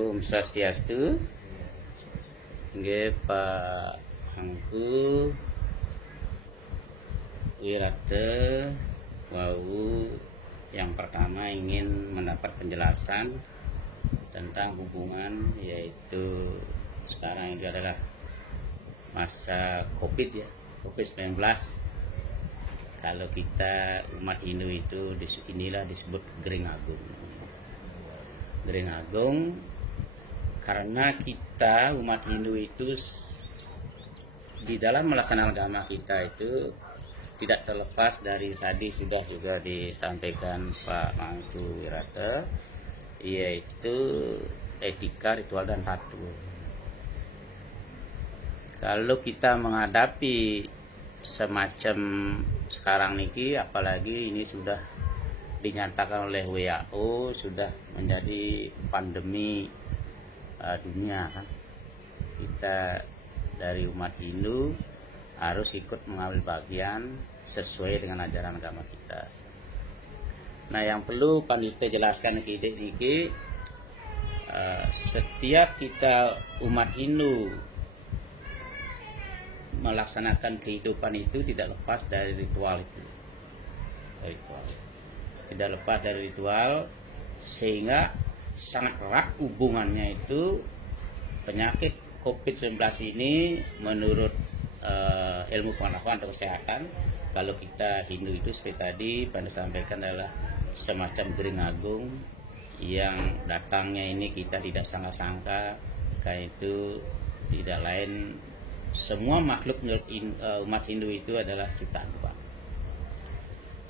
Om Swastiastu. Nggih Pak Angku Wirata wau yang pertama ingin mendapat penjelasan tentang hubungan, yaitu sekarang ini adalah masa COVID ya, COVID-19. Kalau kita umat Hindu itu inilah disebut Gering Agung. Gering Agung karena kita umat Hindu itu di dalam melaksanakan agama kita itu tidak terlepas dari tadi sudah juga disampaikan Pak Mangku Wirata, yaitu etika, ritual, dan ratu. Kalau kita menghadapi semacam sekarang niki, apalagi ini sudah dinyatakan oleh WHO sudah menjadi pandemi dunia kan, kita dari umat Hindu harus ikut mengambil bagian sesuai dengan ajaran agama kita. Nah, yang perlu panitia jelaskan ke ini, setiap kita umat Hindu melaksanakan kehidupan itu tidak lepas dari ritual itu. Tidak lepas dari ritual, sehingga sangat erat hubungannya itu penyakit COVID-19 ini menurut ilmu pengetahuan atau kesehatan. Kalau kita Hindu itu seperti tadi pada sampaikan adalah semacam Gering Agung yang datangnya ini kita tidak sangka-sangka, kayak itu tidak lain, semua makhluk menurut umat Hindu itu adalah ciptaan Tuhan.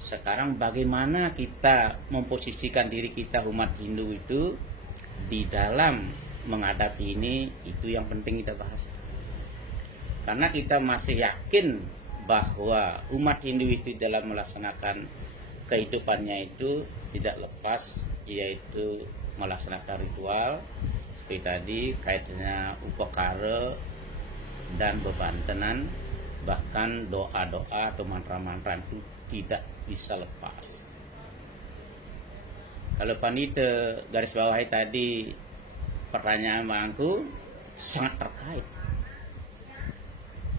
Sekarang bagaimana kita memposisikan diri kita umat Hindu itu di dalam menghadapi ini, itu yang penting kita bahas. Karena kita masih yakin bahwa umat Hindu itu dalam melaksanakan kehidupannya itu tidak lepas, yaitu melaksanakan ritual seperti tadi kaitannya upakara dan bebantenan, bahkan doa-doa atau mantra-mantra itu tidak bisa lepas. Kalau Pandita garis bawahi tadi pertanyaan Mangku sangat terkait.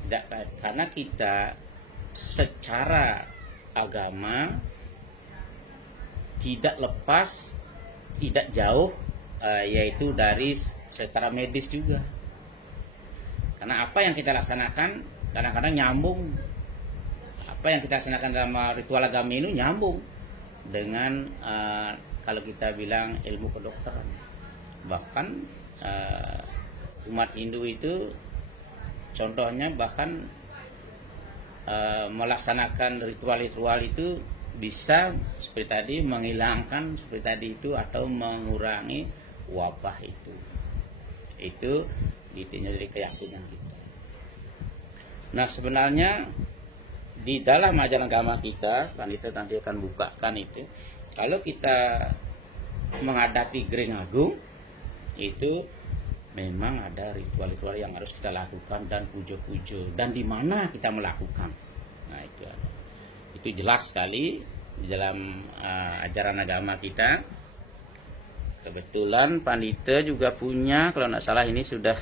Tidak kait, karena kita secara agama tidak lepas, tidak jauh, yaitu dari secara medis juga. Karena apa yang kita laksanakan kadang-kadang nyambung. Apa yang kita laksanakan dalam ritual agama ini nyambung dengan kalau kita bilang ilmu kedokteran. Bahkan umat Hindu itu contohnya bahkan melaksanakan ritual-ritual itu bisa seperti tadi menghilangkan seperti tadi itu atau mengurangi wabah itu. Itu dari keyakinan kita. Nah, sebenarnya di dalam ajaran agama kita, Pandita nanti akan bukakan itu. Kalau kita menghadapi Gering Agung, itu memang ada ritual-ritual yang harus kita lakukan dan pujo-pujo, dan di mana kita melakukan. Nah, itu ada. Itu jelas sekali di dalam ajaran agama kita. Kebetulan Pandita juga punya, kalau tidak salah ini sudah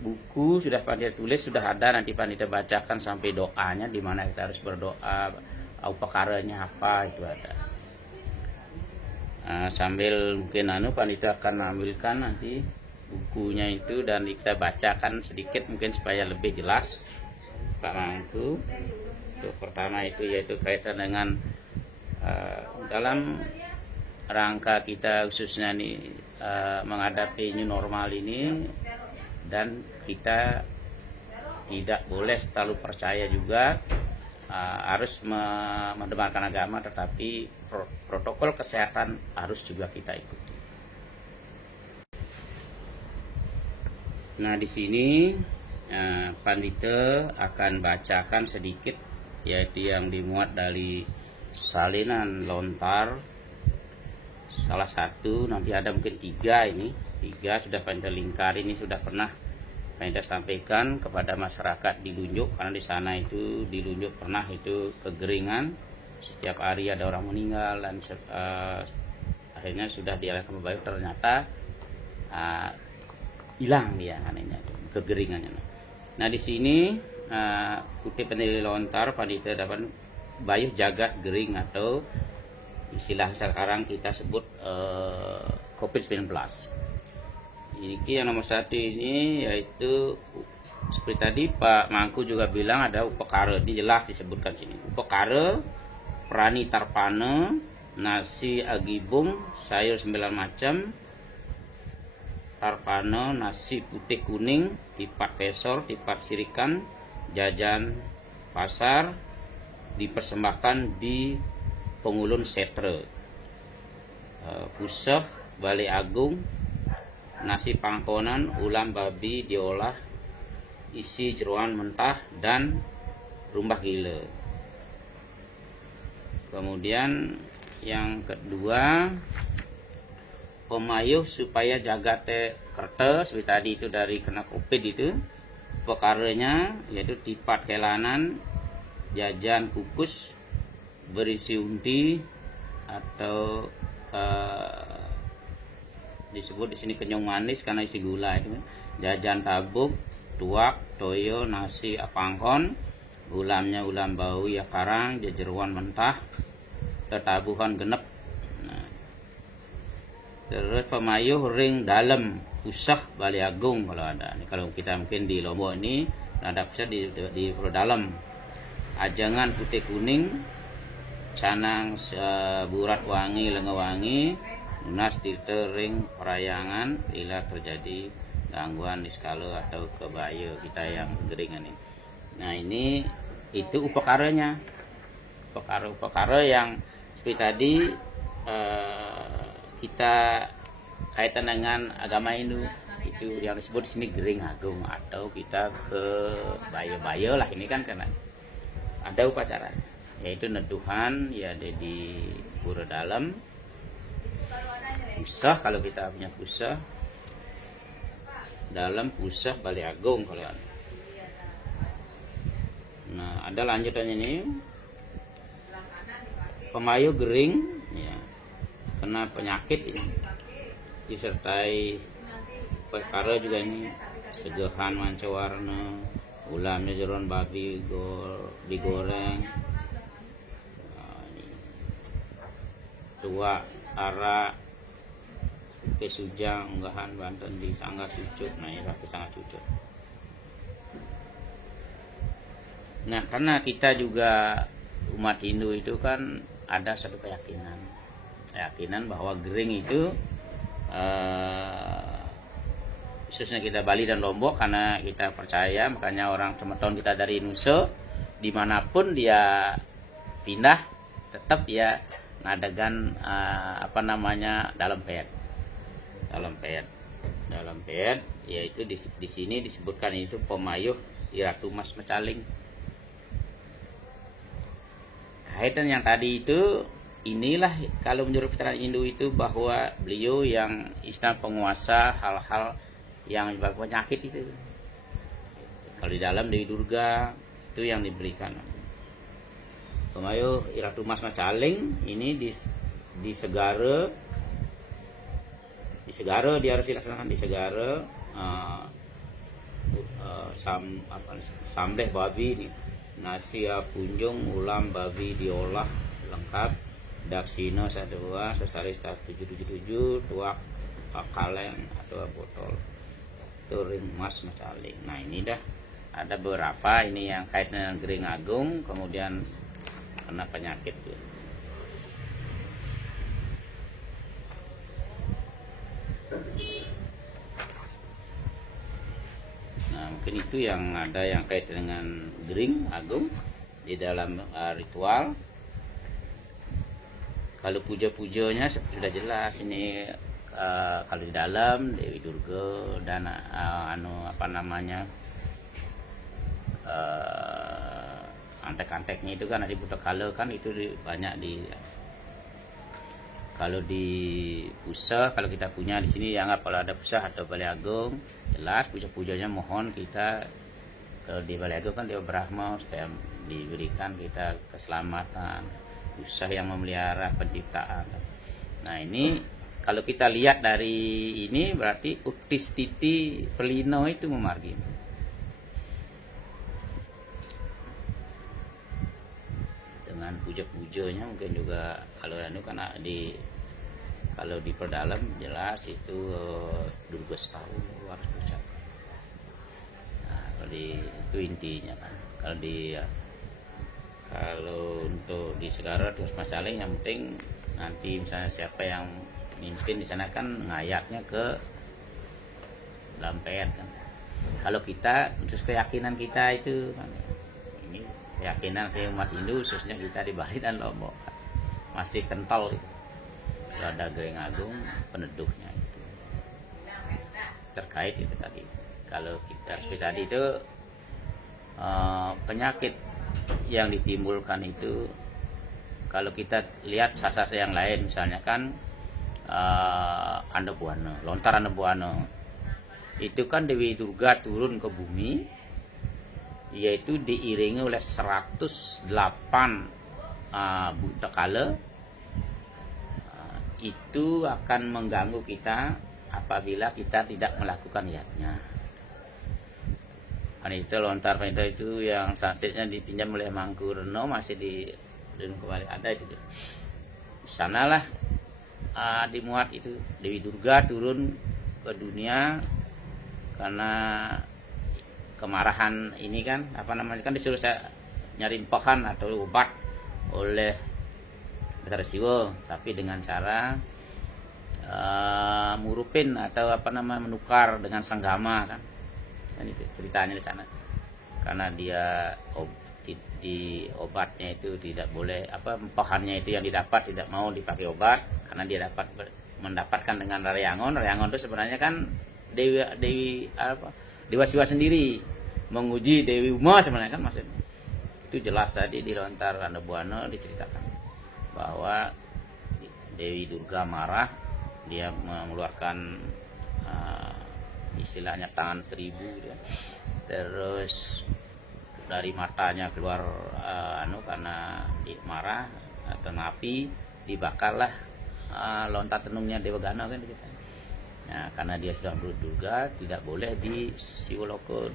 buku, sudah Pandita tulis, sudah ada, nanti Pandita bacakan sampai doanya, di mana kita harus berdoa, upakaranya apa, itu ada. Sambil mungkin Pandita akan ambilkan nanti bukunya itu dan kita bacakan sedikit mungkin supaya lebih jelas Pak Mangku. Untuk pertama itu yaitu kaitan dengan dalam rangka kita khususnya nih menghadapi new normal ini, dan kita tidak boleh terlalu percaya juga, harus mendebarkan agama, tetapi protokol kesehatan harus juga kita ikuti. Nah, di sini Pandita akan bacakan sedikit, yaitu yang dimuat dari salinan lontar salah satu, nanti ada mungkin tiga sudah Pandita lingkar, ini sudah pernah Pandita sampaikan kepada masyarakat di Lunjuk, karena di sana itu di Lunjuk pernah itu kegeringan, setiap hari ada orang meninggal, dan akhirnya sudah dialihkan baik, ternyata hilang dia anehnya kegeringannya. Nah di sini kutip pendiri lontar pandita dapat bayuh jagat gering atau istilah sekarang kita sebut COVID-19. Ini yang nomor 1 ini yaitu seperti tadi Pak Mangku juga bilang ada upekara, ini jelas disebutkan sini. Upekara, prani tarpana, nasi agibung, sayur 9 macam, tarpana, nasi putih kuning, tipat pesor, tipat sirikan, jajan pasar, dipersembahkan di Pengulun Setre. Pusah, Balai Agung, nasi pangkonan, ulam babi diolah, isi jeroan mentah, dan rumbah gila. Kemudian yang kedua, pemayuh supaya jagate kerta seperti tadi itu dari kena COVID itu. Perkaranya yaitu tipat kelanan, jajan kukus berisi unti atau disebut di sini kenyong manis karena isi gula itu. Jajan tabuk, tuak, toyo, nasi apangkon, ulamnya ulam bau ya karang, jejeruan mentah, tetabuhan genep. Nah, terus pemayuh ring dalam pusah Balai Agung kalau ada. Ini kalau kita mungkin di Lombok ini ada pusah di dalam. Ajangan putih kuning, canang burat wangi lenga wangi, lunas tirta ring perayangan bila terjadi gangguan di skala atau kebaya kita yang geringan ini. Nah ini itu upakaranya, upakara yang seperti tadi kita kaitan dengan agama Hindu itu yang disebut di sini gering agung atau kita ke baya-baya lah ini kan karena ada upacara yaitu neduhan ya ada di pura dalam, pusah kalau kita punya pusah dalam, pusah Balai Agung kalau ada. Nah ada lanjutannya ini pemayuh gering ya, kena penyakit ini disertai perkara juga ini segehan manca warna, ulamnya jeruan babi digoreng, tua ara kesujang unggahan Banten di Sanggar Cucuk. Nah ini pakai Sanggar Cucuk. Nah karena kita juga umat Hindu itu kan ada satu keyakinan bahwa gering itu khususnya kita Bali dan Lombok karena kita percaya, makanya orang Cemeton kita dari Nusa dimanapun dia pindah tetap ya ngadagan dalam pet yaitu di sini disebutkan itu pemayuh Iratu Mas Mecaling. Kaitan yang tadi itu inilah kalau menurut keterangan Hindu itu bahwa beliau yang istilah penguasa hal-hal yang menyebabkan penyakit itu. Kalau di dalam Dewi Durga itu yang diberikan. Pemayuh Iratu Mas Mecaling ini di Segara dia harus dilaksanakan di Segara sambeh babi ini. Nasi punjung ulam babi diolah lengkap, daksina 12 sesaris 777 tuak kaleng atau botol turing Mas Mecaling. Nah ini dah ada beberapa ini yang kait dengan gering agung kemudian kena penyakit tuh. Nah mungkin itu yang ada yang kait dengan gering agung di dalam ritual. Kalau puja-pujanya sudah jelas ini kalau di dalam Dewi Durga dan antek-anteknya itu kan di Buta Kala kan itu banyak di kalau di pusah kalau kita punya di sini dianggap kalau ada pusah atau Balai Agung jelas puja-pujanya mohon kita kalau di Balai Agung kan dia Brahma supaya diberikan kita keselamatan, pusah yang memelihara penciptaan. Nah ini kalau kita lihat dari ini berarti Uktis Titi Pelino itu memargi. Dengan puja-pujanya mungkin juga kalau karena kalau diperdalam jelas itu Durga Setahu harus berucap. Nah, itu intinya kan. Kalau untuk di Segara terus Macaling yang penting nanti misalnya siapa yang mimpin di sana kan ngayatnya ke Lampet kan. Kalau kita terus keyakinan kita itu kan, ini keyakinan saya umat Hindu khususnya kita di Bali dan Lombok masih kental itu. Kalau ada Gering Agung peneduhnya itu terkait itu tadi. Kalau kita seperti tadi itu penyakit yang ditimbulkan itu kalau kita lihat sastra yang lain misalnya kan Andabuana, lontar Andabuana itu kan Dewi Durga turun ke bumi yaitu diiringi oleh 108 buta kala. Itu akan mengganggu kita apabila kita tidak melakukan niatnya. Itu lontar panita itu yang sansitnya ditinjam oleh Mangku Reno masih di kembali ada itu. Di sanalah dimuat itu Dewi Durga turun ke dunia karena kemarahan ini kan kan disuruh saya nyari pohon atau obat oleh Betara Siwa, tapi dengan cara murupin atau menukar dengan sanggama kan. Dan itu ceritanya di sana. Karena dia di obatnya itu tidak boleh pohonnya itu yang didapat tidak mau dipakai obat karena dia mendapatkan dengan Raryangon. Raryangon itu sebenarnya kan Dewa Siwa sendiri menguji Dewi Uma sebenarnya kan maksudnya. Itu jelas tadi di lontar Andabuana diceritakan bahwa Dewi Durga marah, dia mengeluarkan istilahnya tangan 1000 ya. Terus dari matanya keluar karena marah atau api dibakarlah lontar tenungnya Dewa Gana kan gitu. Nah, karena dia sudah Durga tidak boleh di Siwaloko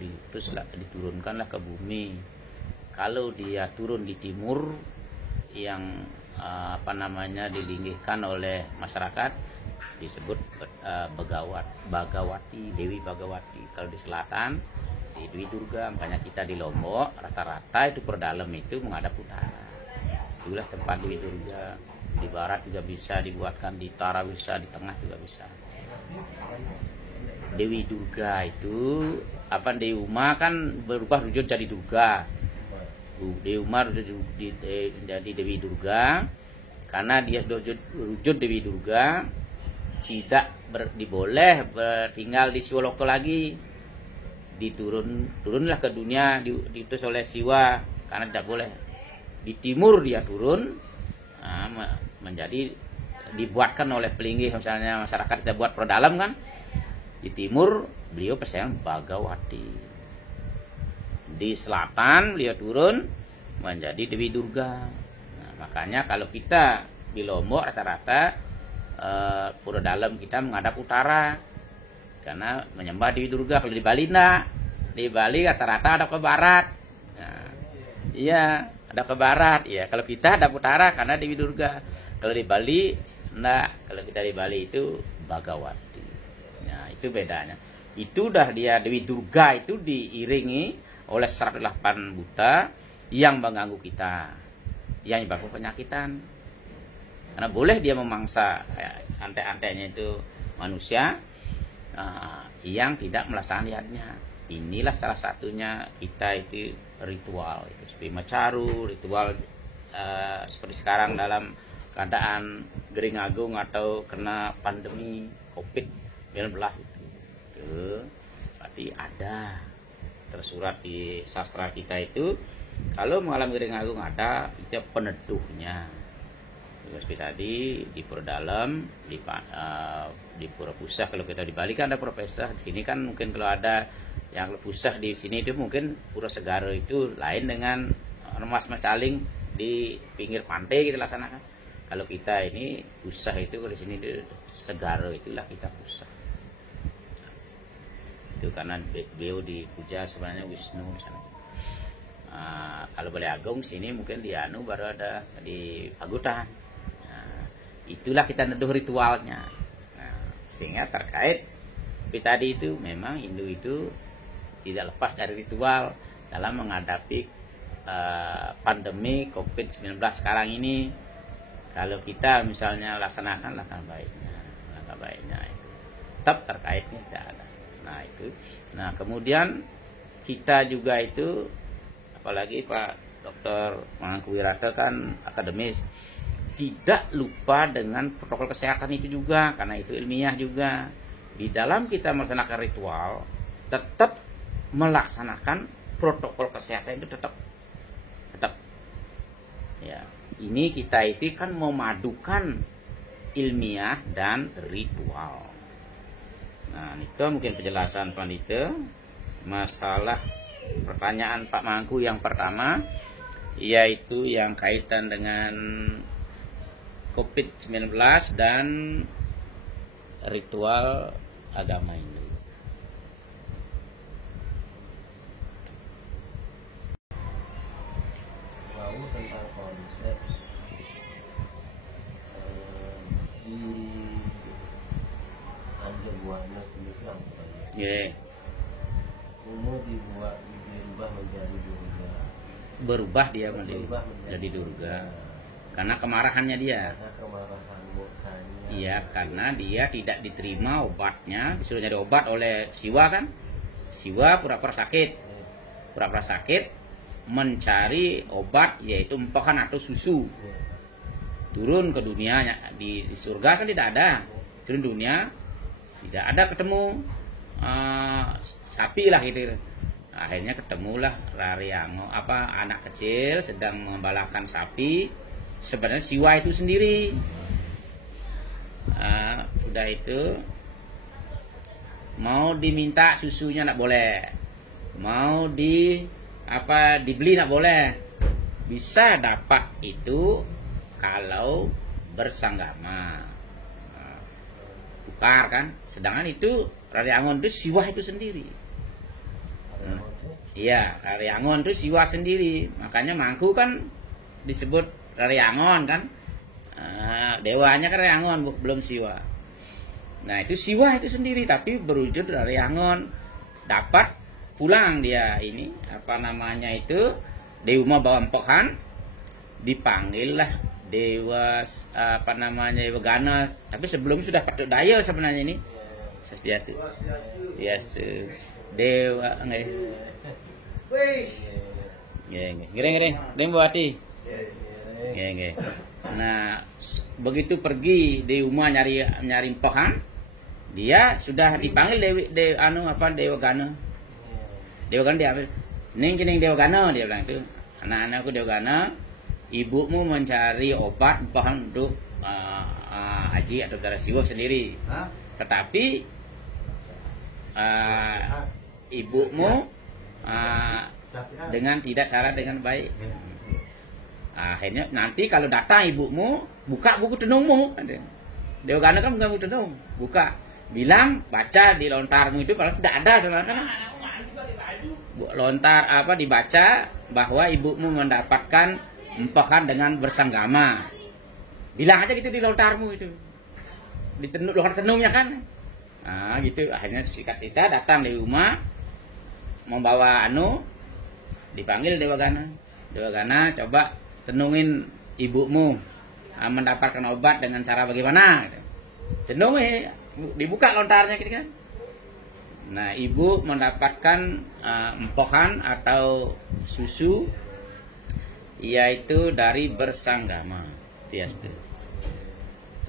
diturunkanlah ke bumi. Kalau dia turun di timur yang dilinggihkan oleh masyarakat disebut Bagawati, Dewi Bagawati. Kalau di selatan di Dewi Durga, makanya kita di Lombok rata-rata itu perdalam itu menghadap utara. Itulah tempat Dewi Durga. Di barat juga bisa dibuatkan, di utara bisa, di tengah juga bisa. Dewi Durga itu Dewi Uma kan berubah wujud jadi Durga. Dewi Uma jadi Dewi Durga karena dia sudah wujud Dewi Durga tidak diboleh tinggal di Siwaloko lagi, turunlah ke dunia diutus oleh Siwa karena tidak boleh di timur dia turun menjadi dibuatkan oleh pelinggih misalnya masyarakat kita buat perdalam kan di timur beliau persayang Bagawati. Di selatan beliau turun menjadi Dewi Durga. Nah, makanya kalau kita di Lombok rata-rata pura dalam kita menghadap utara karena menyembah Dewi Durga. Kalau di Bali enggak, di Bali rata-rata ada ke barat. Nah, iya ada ke barat. Ya kalau kita ada utara karena Dewi Durga. Kalau di Bali enggak, kalau kita di Bali itu Bagawati. Nah itu bedanya. Itu dah dia Dewi Durga itu diiringi oleh 108 buta yang mengganggu kita, yang menyebabkan penyakitan. Karena boleh dia memangsa antek-anteknya itu manusia yang tidak melaksanakan niatnya. Inilah salah satunya kita itu ritual, itu seperti macaru, ritual seperti sekarang dalam keadaan Gering Agung atau kena pandemi COVID-19 itu. Berarti ada tersurat di sastra kita itu kalau mengalami Gering Agung ada itu peneduhnya. Seperti tadi di Pura Dalam, di Pura Pusah. Kalau kita di Bali kan ada Pura Pusah, di sini kan mungkin kalau ada yang Pusah di sini itu mungkin Pura Segara itu lain dengan Mas Macaling di pinggir pantai kita laksanakan. Kalau kita ini pusah itu di sini segara itulah kita pusah. Itu karena beliau dipuja sebenarnya Wisnu di sana. Kalau Balai Agung sini mungkin di Anu baru ada di Pagutan. Itulah kita neduh ritualnya. Sehingga terkait tapi tadi itu memang Hindu itu tidak lepas dari ritual dalam menghadapi pandemi COVID-19 sekarang ini. Kalau kita misalnya laksanakan langkah baiknya itu tetap terkaitnya tidak ada. Nah itu, nah kemudian kita juga itu, apalagi Pak Dr. Mangku Wirata kan akademis, tidak lupa dengan protokol kesehatan itu juga, karena itu ilmiah juga. Di dalam kita melaksanakan ritual, tetap melaksanakan protokol kesehatan itu tetap. Ya, ini kita itu kan memadukan ilmiah dan ritual. Nah, itu mungkin penjelasan Pandita masalah pertanyaan Pak Mangku yang pertama, yaitu yang kaitan dengan COVID-19 dan ritual agama Hindu. Lalu tentang konsep di Anda buana kulikrang Yeah. umur dibuat dirubah menjadi Durga. Berubah dia menjadi Durga. Karena kemarahannya dia. Karena kemarahan murkanya. Iya, karena dia tidak diterima obatnya, disuruh nyari obat oleh Siwa kan. Siwa pura-pura sakit. Pura-pura sakit mencari obat yaitu empokan atau susu. Turun ke dunia, di surga kan tidak ada. Turun dunia tidak ada ketemu sapi lah gitu. Akhirnya ketemulah Raryango, anak kecil sedang membalakan sapi. Sebenarnya Siwa itu sendiri. Sudah itu mau diminta susunya tidak boleh, mau dibeli tidak boleh. Bisa dapat itu kalau bersanggama, tukar kan. Sedangkan itu Raryangon itu Siwa itu sendiri. Iya, Raryangon itu Siwa sendiri. Makanya Mangku kan disebut Raryangon kan. Dewanya kan Raryangon, belum Siwa. Nah itu Siwa itu sendiri, tapi berwujud Raryangon. Dapat pulang dia ini, itu Dewa bawa empokan, dipanggil lah Dewa Dewa Gana. Tapi sebelum sudah patut daya sebenarnya ini. Sestiastu. Dewa nggih. Nggih. Dem buati. Nggih. Nah, begitu pergi di rumah nyari empokan, dia sudah dipanggil Dewa Gana. Dewa Gana diambil. Ning Dewa Gana, dia bilang itu. Anak-anakku Dewa Gana, ibumu mencari obat empokan untuk Aji atau Dara Siwa sendiri. Tetapi ibumu dengan tidak cara dengan baik. Akhirnya nanti kalau datang ibumu, buka buku tenungmu. Dewa Gana kan bukan buku tenung, buka, bilang baca di lontarmu itu kalau tidak ada sebenarnya. Lontar dibaca bahwa ibumu mendapatkan empokan dengan bersanggama. Bilang aja gitu di lontarmu itu, di lontar tenungnya kan. Nah gitu, akhirnya singkat-singkat datang di rumah membawa dipanggil Dewa Gana. Dewa Gana coba tenungin ibumu mendapatkan obat dengan cara bagaimana? Tenungi, dibuka lontarnya gitu kan. Nah ibu mendapatkan empokan atau susu yaitu dari bersanggama. Tiastu.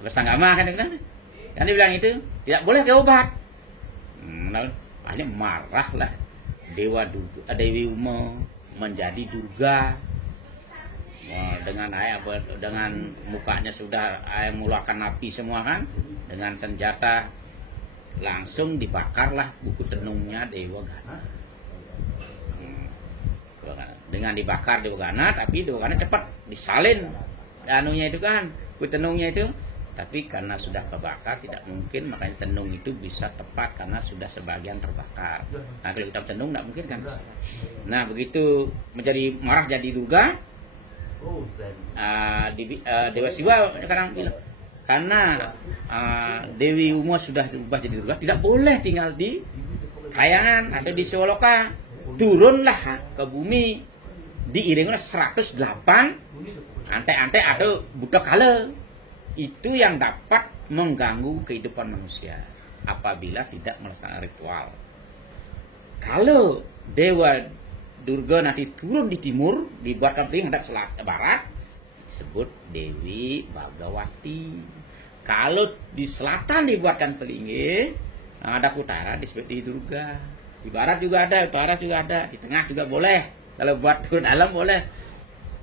Bersanggama kan dia bilang itu tidak boleh ke obat. Akhirnya marah lah Dewi Uma menjadi Durga. Dengan mukanya sudah mengeluarkan api semua kan, dengan senjata langsung dibakarlah buku tenungnya Dewa Gana. Dengan dibakar Dewa Gana, tapi Dewa Gana cepat disalin itu kan, tenungnya itu. Tapi karena sudah kebakar tidak mungkin, makanya tenung itu bisa tepat karena sudah sebagian terbakar. Nah kalau kita tenung tidak mungkin kan. Nah begitu menjadi marah jadi Durga, Dewa Siwa sekarang bilang karena Dewi Uma sudah berubah jadi Durga, tidak boleh tinggal di Kayangan atau di Sewoloka, turunlah ke bumi diiringi 108 ante-ante atau buta kala. Itu yang dapat mengganggu kehidupan manusia apabila tidak melaksanakan ritual. Kalau Dewa Durga nanti turun di timur, dibuatkan peling hadap barat, disebut Dewi Bhagawati. Kalau di selatan dibuatkan pelingi, hadap utara disebut Dewi Durga. Di barat juga ada, utara juga ada, di tengah juga boleh. Kalau buat turun dalam boleh,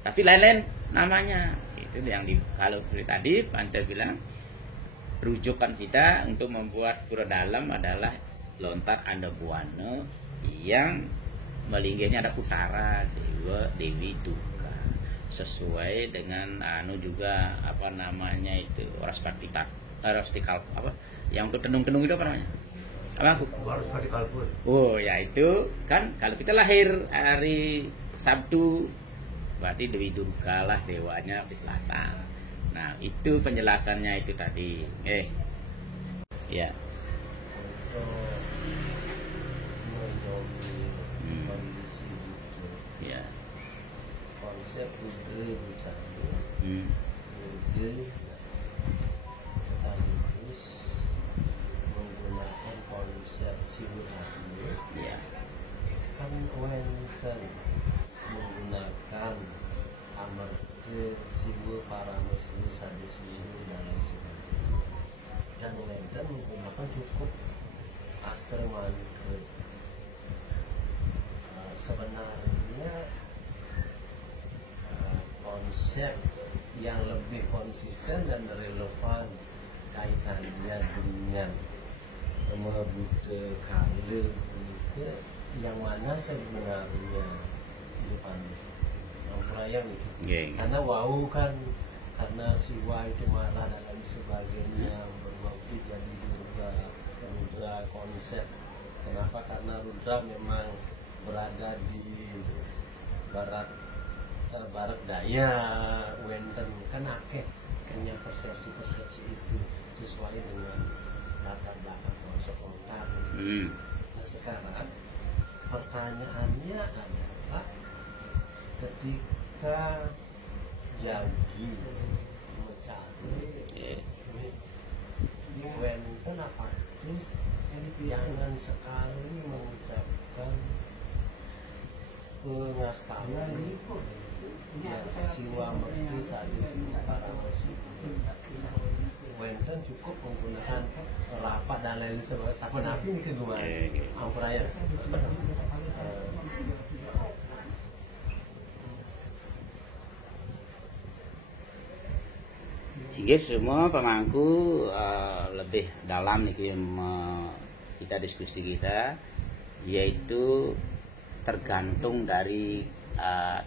tapi lain-lain namanya. Itu yang kalau tadi Pante bilang rujukan kita untuk membuat pura dalam adalah lontar Anda Buana yang melinggihnya ada utara Dewi Durga sesuai dengan juga apa namanya itu rastikal apa yang untuk tenung-tenung itu apa namanya? Apa? Oh ya itu kan kalau kita lahir hari Sabtu berarti Dewi Durga lah dewanya di selatan. Nah itu penjelasannya itu tadi. Ya. Ya. Konsep budaya sekaligus menggunakan konsep siwuhani. Ya. Kan wenten menggunakan amarga siwa para muslim sadis siwa dan lain sebagainya, dan wenten menggunakan cukup astra mantra. Sebenarnya konsep yang lebih konsisten dan relevan kaitannya dengan Buddha Kala itu yang mana sebenarnya depan Ampuraya itu. Karena wau kan karena Siwa itu marah dan lain sebagainya berbakti jadi Rudra konsep. Kenapa? Karena Rudra memang berada di barat daya wenten kan akeh kenya persepsi itu sesuai dengan latar belakang konsep lontar. Nah sekarang pertanyaannya adalah ketika Jagi mencari wenten apa jangan sekali mengucapkan pengastami siwa mekti sadis para musik. Wenten cukup menggunakan rapat dan lain sebagainya. Sapu napi ini kedua Ampuraya. Hingga semua pemangku lebih dalam nih kita diskusi kita, yaitu tergantung dari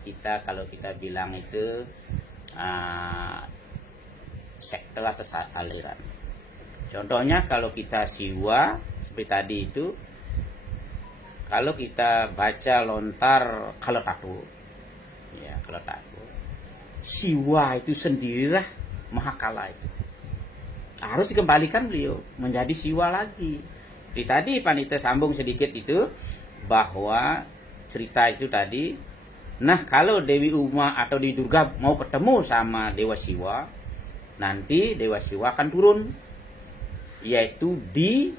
kita kalau kita bilang itu sektor atau aliran. Contohnya kalau kita siwa seperti tadi itu, kalau kita baca lontar kalau takut, ya kalau takut, siwa itu sendirilah mahakala itu harus dikembalikan beliau menjadi siwa lagi. Di tadi panitia sambung sedikit itu bahwa cerita itu tadi. Nah kalau Dewi Uma atau Dewi Durga mau ketemu sama Dewa Siwa, nanti Dewa Siwa akan turun, yaitu di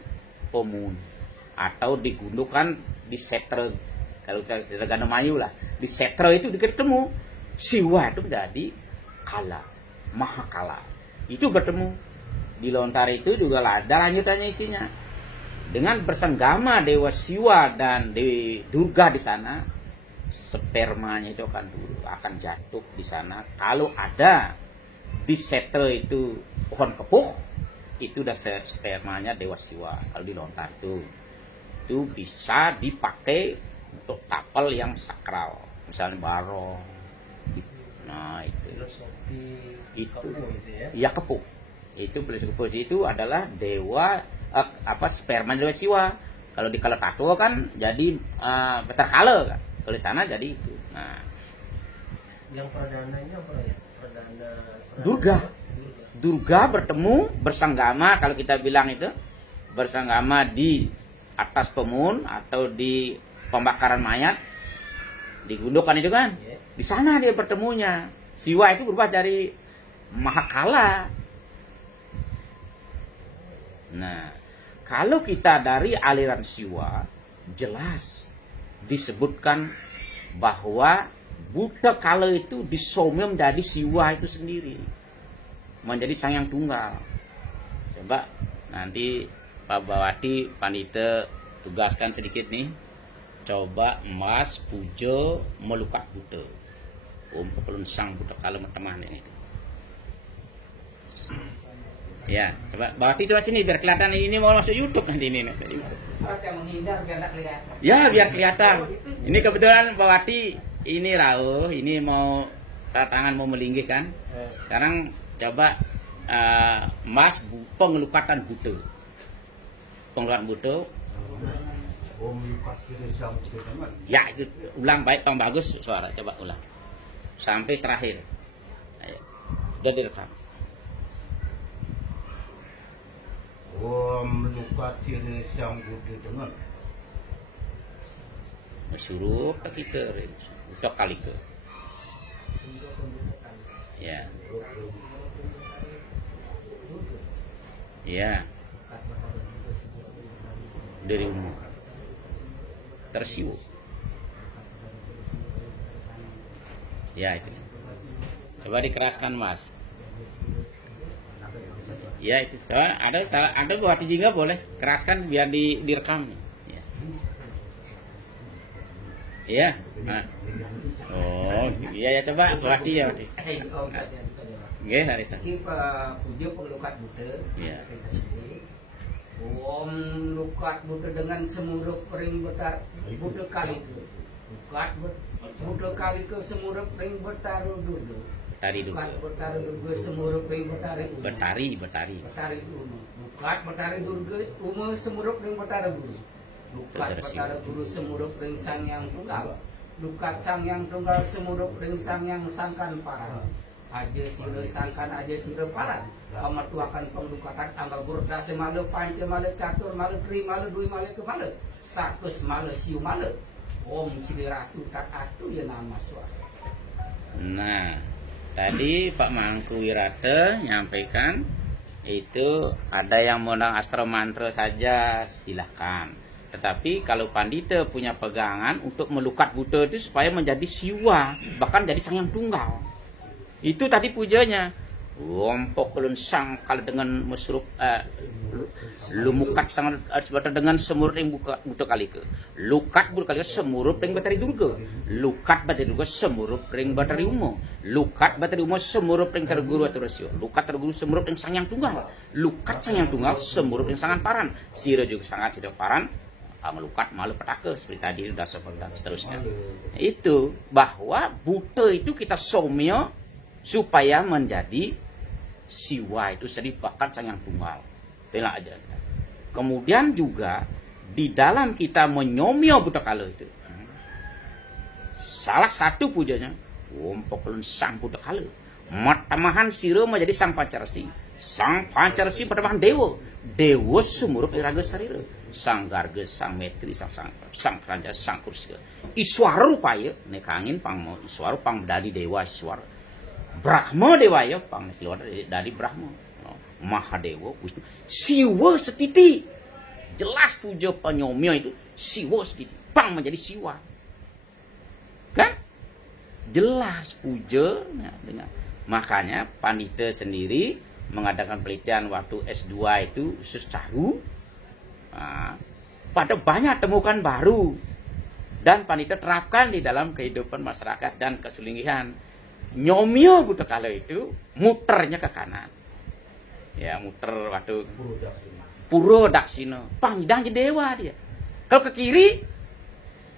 Omun atau digundukan di Setra. Kalau kita Ganemayu lah, di Setra itu ketemu Siwa itu menjadi kala, mahakala. Itu bertemu di lontar itu juga ada lanjutannya isinya. Dengan bersenggama Dewa Siwa dan Dewi Durga di sana, spermanya itu akan jatuh di sana. Kalau ada di Setra itu pohon kepuh, itu udah spermanya Dewa Siwa. Kalau di lontar itu bisa dipakai untuk tapel yang sakral, misalnya barong, Nah, itu. Filosofi Itu. Kepo itu ya. Ya, Kepo. Itu Kepo itu adalah dewa sperma dewa Siwa. Kalau di Kalatatua kan jadi Peter Kale kan. Kalau di sana jadi itu. Nah, Yang perdananya apa ya? Perdana Durga. Durga bertemu bersanggama, kalau kita bilang itu bersanggama di atas pemun atau di pembakaran mayat di gundukan itu kan. Di sana dia bertemunya. Siwa itu berubah dari Mahakala. Nah, kalau kita dari aliran Siwa, jelas disebutkan bahwa Buta Kala itu disomyo menjadi Siwa itu sendiri, menjadi sang yang tunggal. Coba nanti Pak Bawati Pandita tugaskan sedikit nih. Coba Mas Pujo melukat Buta. Pelun sang Buta Kala teman ini. Ya, coba Bawati coba sini biar kelihatan, ini mau masuk YouTube nanti ini. Yang menghindar biar tak kelihatan. Ya, biar kelihatan. Ini kebetulan Bawati ini Rauh, ini mau tangan mau melinggih kan. Sekarang coba Mas pengelukatan Buta. Pengelukatan Buta. Ya, itu ulang baik, Bang, bagus suara. Coba ulang. Sampai terakhir. Ayo. Udah direkam. Melukat ciri sang Buddha dengan Suruh kita untuk kali ke. Ya. Ya. Dari umum. Tersiwu. Ya, itu. Coba dikeraskan, Mas. Ya, itu. Coba ada Bawati juga boleh keraskan biar direkam. Ya. Iya. Nah. Oh, iya ya, coba Bawati ya, Bawati. Nggih, Harisa. Iki Pujo pengelukat Buddha. Iya. Om lukat Buddha dengan semurup ring betar Buddha kali ke. Lukat Buddha kali ke semurup ring betar Durga. Betari dulu. Lukat betar Durga semurup ring betari. Betari. Betari Uma. Lukat betari Durga Uma semurup ring betari Guru. Lukat betari Guru semurup ring sang yang tunggal. Lukat sang yang tunggal semurup ring sang yang sangkan parah. Aja sira sangkan aja sira paran. Pematuakan penglukatan anggal burda semale panca male catur male tri male dui male ke male. Sakus male siu male. Om Sri Ratu tak atu ya nama suara. Nah, tadi Pak Mangku Wirata nyampaikan itu ada yang menang astro mantra saja, silahkan. Tetapi kalau Pandita punya pegangan untuk melukat Buddha itu supaya menjadi Siwa, bahkan jadi sang yang tunggal. Itu tadi pujanya. Lompok kelun sang kalau dengan mesrup lumukat sang dengan semurut yang Buta kali ke. Lukat Buta kali ke semurup ring Batari Durga. Lukat Batari Durga semurup ring Batari Uma. Lukat Batari Uma semurup ring Terguru atau Rasio. Lukat Terguru semurup ring sang yang tunggal. Lukat sang yang tunggal semurup ring sangan paran. Sira juga sangat sira paran. Melukat malu petaka seperti tadi sudah dan seterusnya. Itu bahwa Buta itu kita somyo supaya menjadi Siwa itu sendiri, bahkan sang yang tunggal. Bela aja. Kemudian juga di dalam kita menyomyo Buta Kala itu, salah satu pujanya Wompokelun sang Buta Kala. Matamahan sira menjadi sang Pancaresi. Sang Pancaresi pertamahan dewa. Dewa sumurup iraga sarira. Sang Garga, sang Metri, sang Pranjas, sang Kurska. Iswara rupaya nekangin pang Iswara pang dari dewa Iswara. Brahma dewa ya pang dari Brahma. Mahadewa Wisnu. Siwa setiti. Jelas puja penyomyo itu Siwa setiti. Pang menjadi Siwa. Kan? Jelas puja dengan makanya Pandita sendiri mengadakan penelitian waktu S2 itu khusus Caru. Nah, pada banyak temukan baru dan Pandita terapkan di dalam kehidupan masyarakat dan kesulinggihan. Nyomyo Buta Kala itu muternya ke kanan. Ya, muter waktu Puro Daksina. Pangjang dewa dia. Kalau ke kiri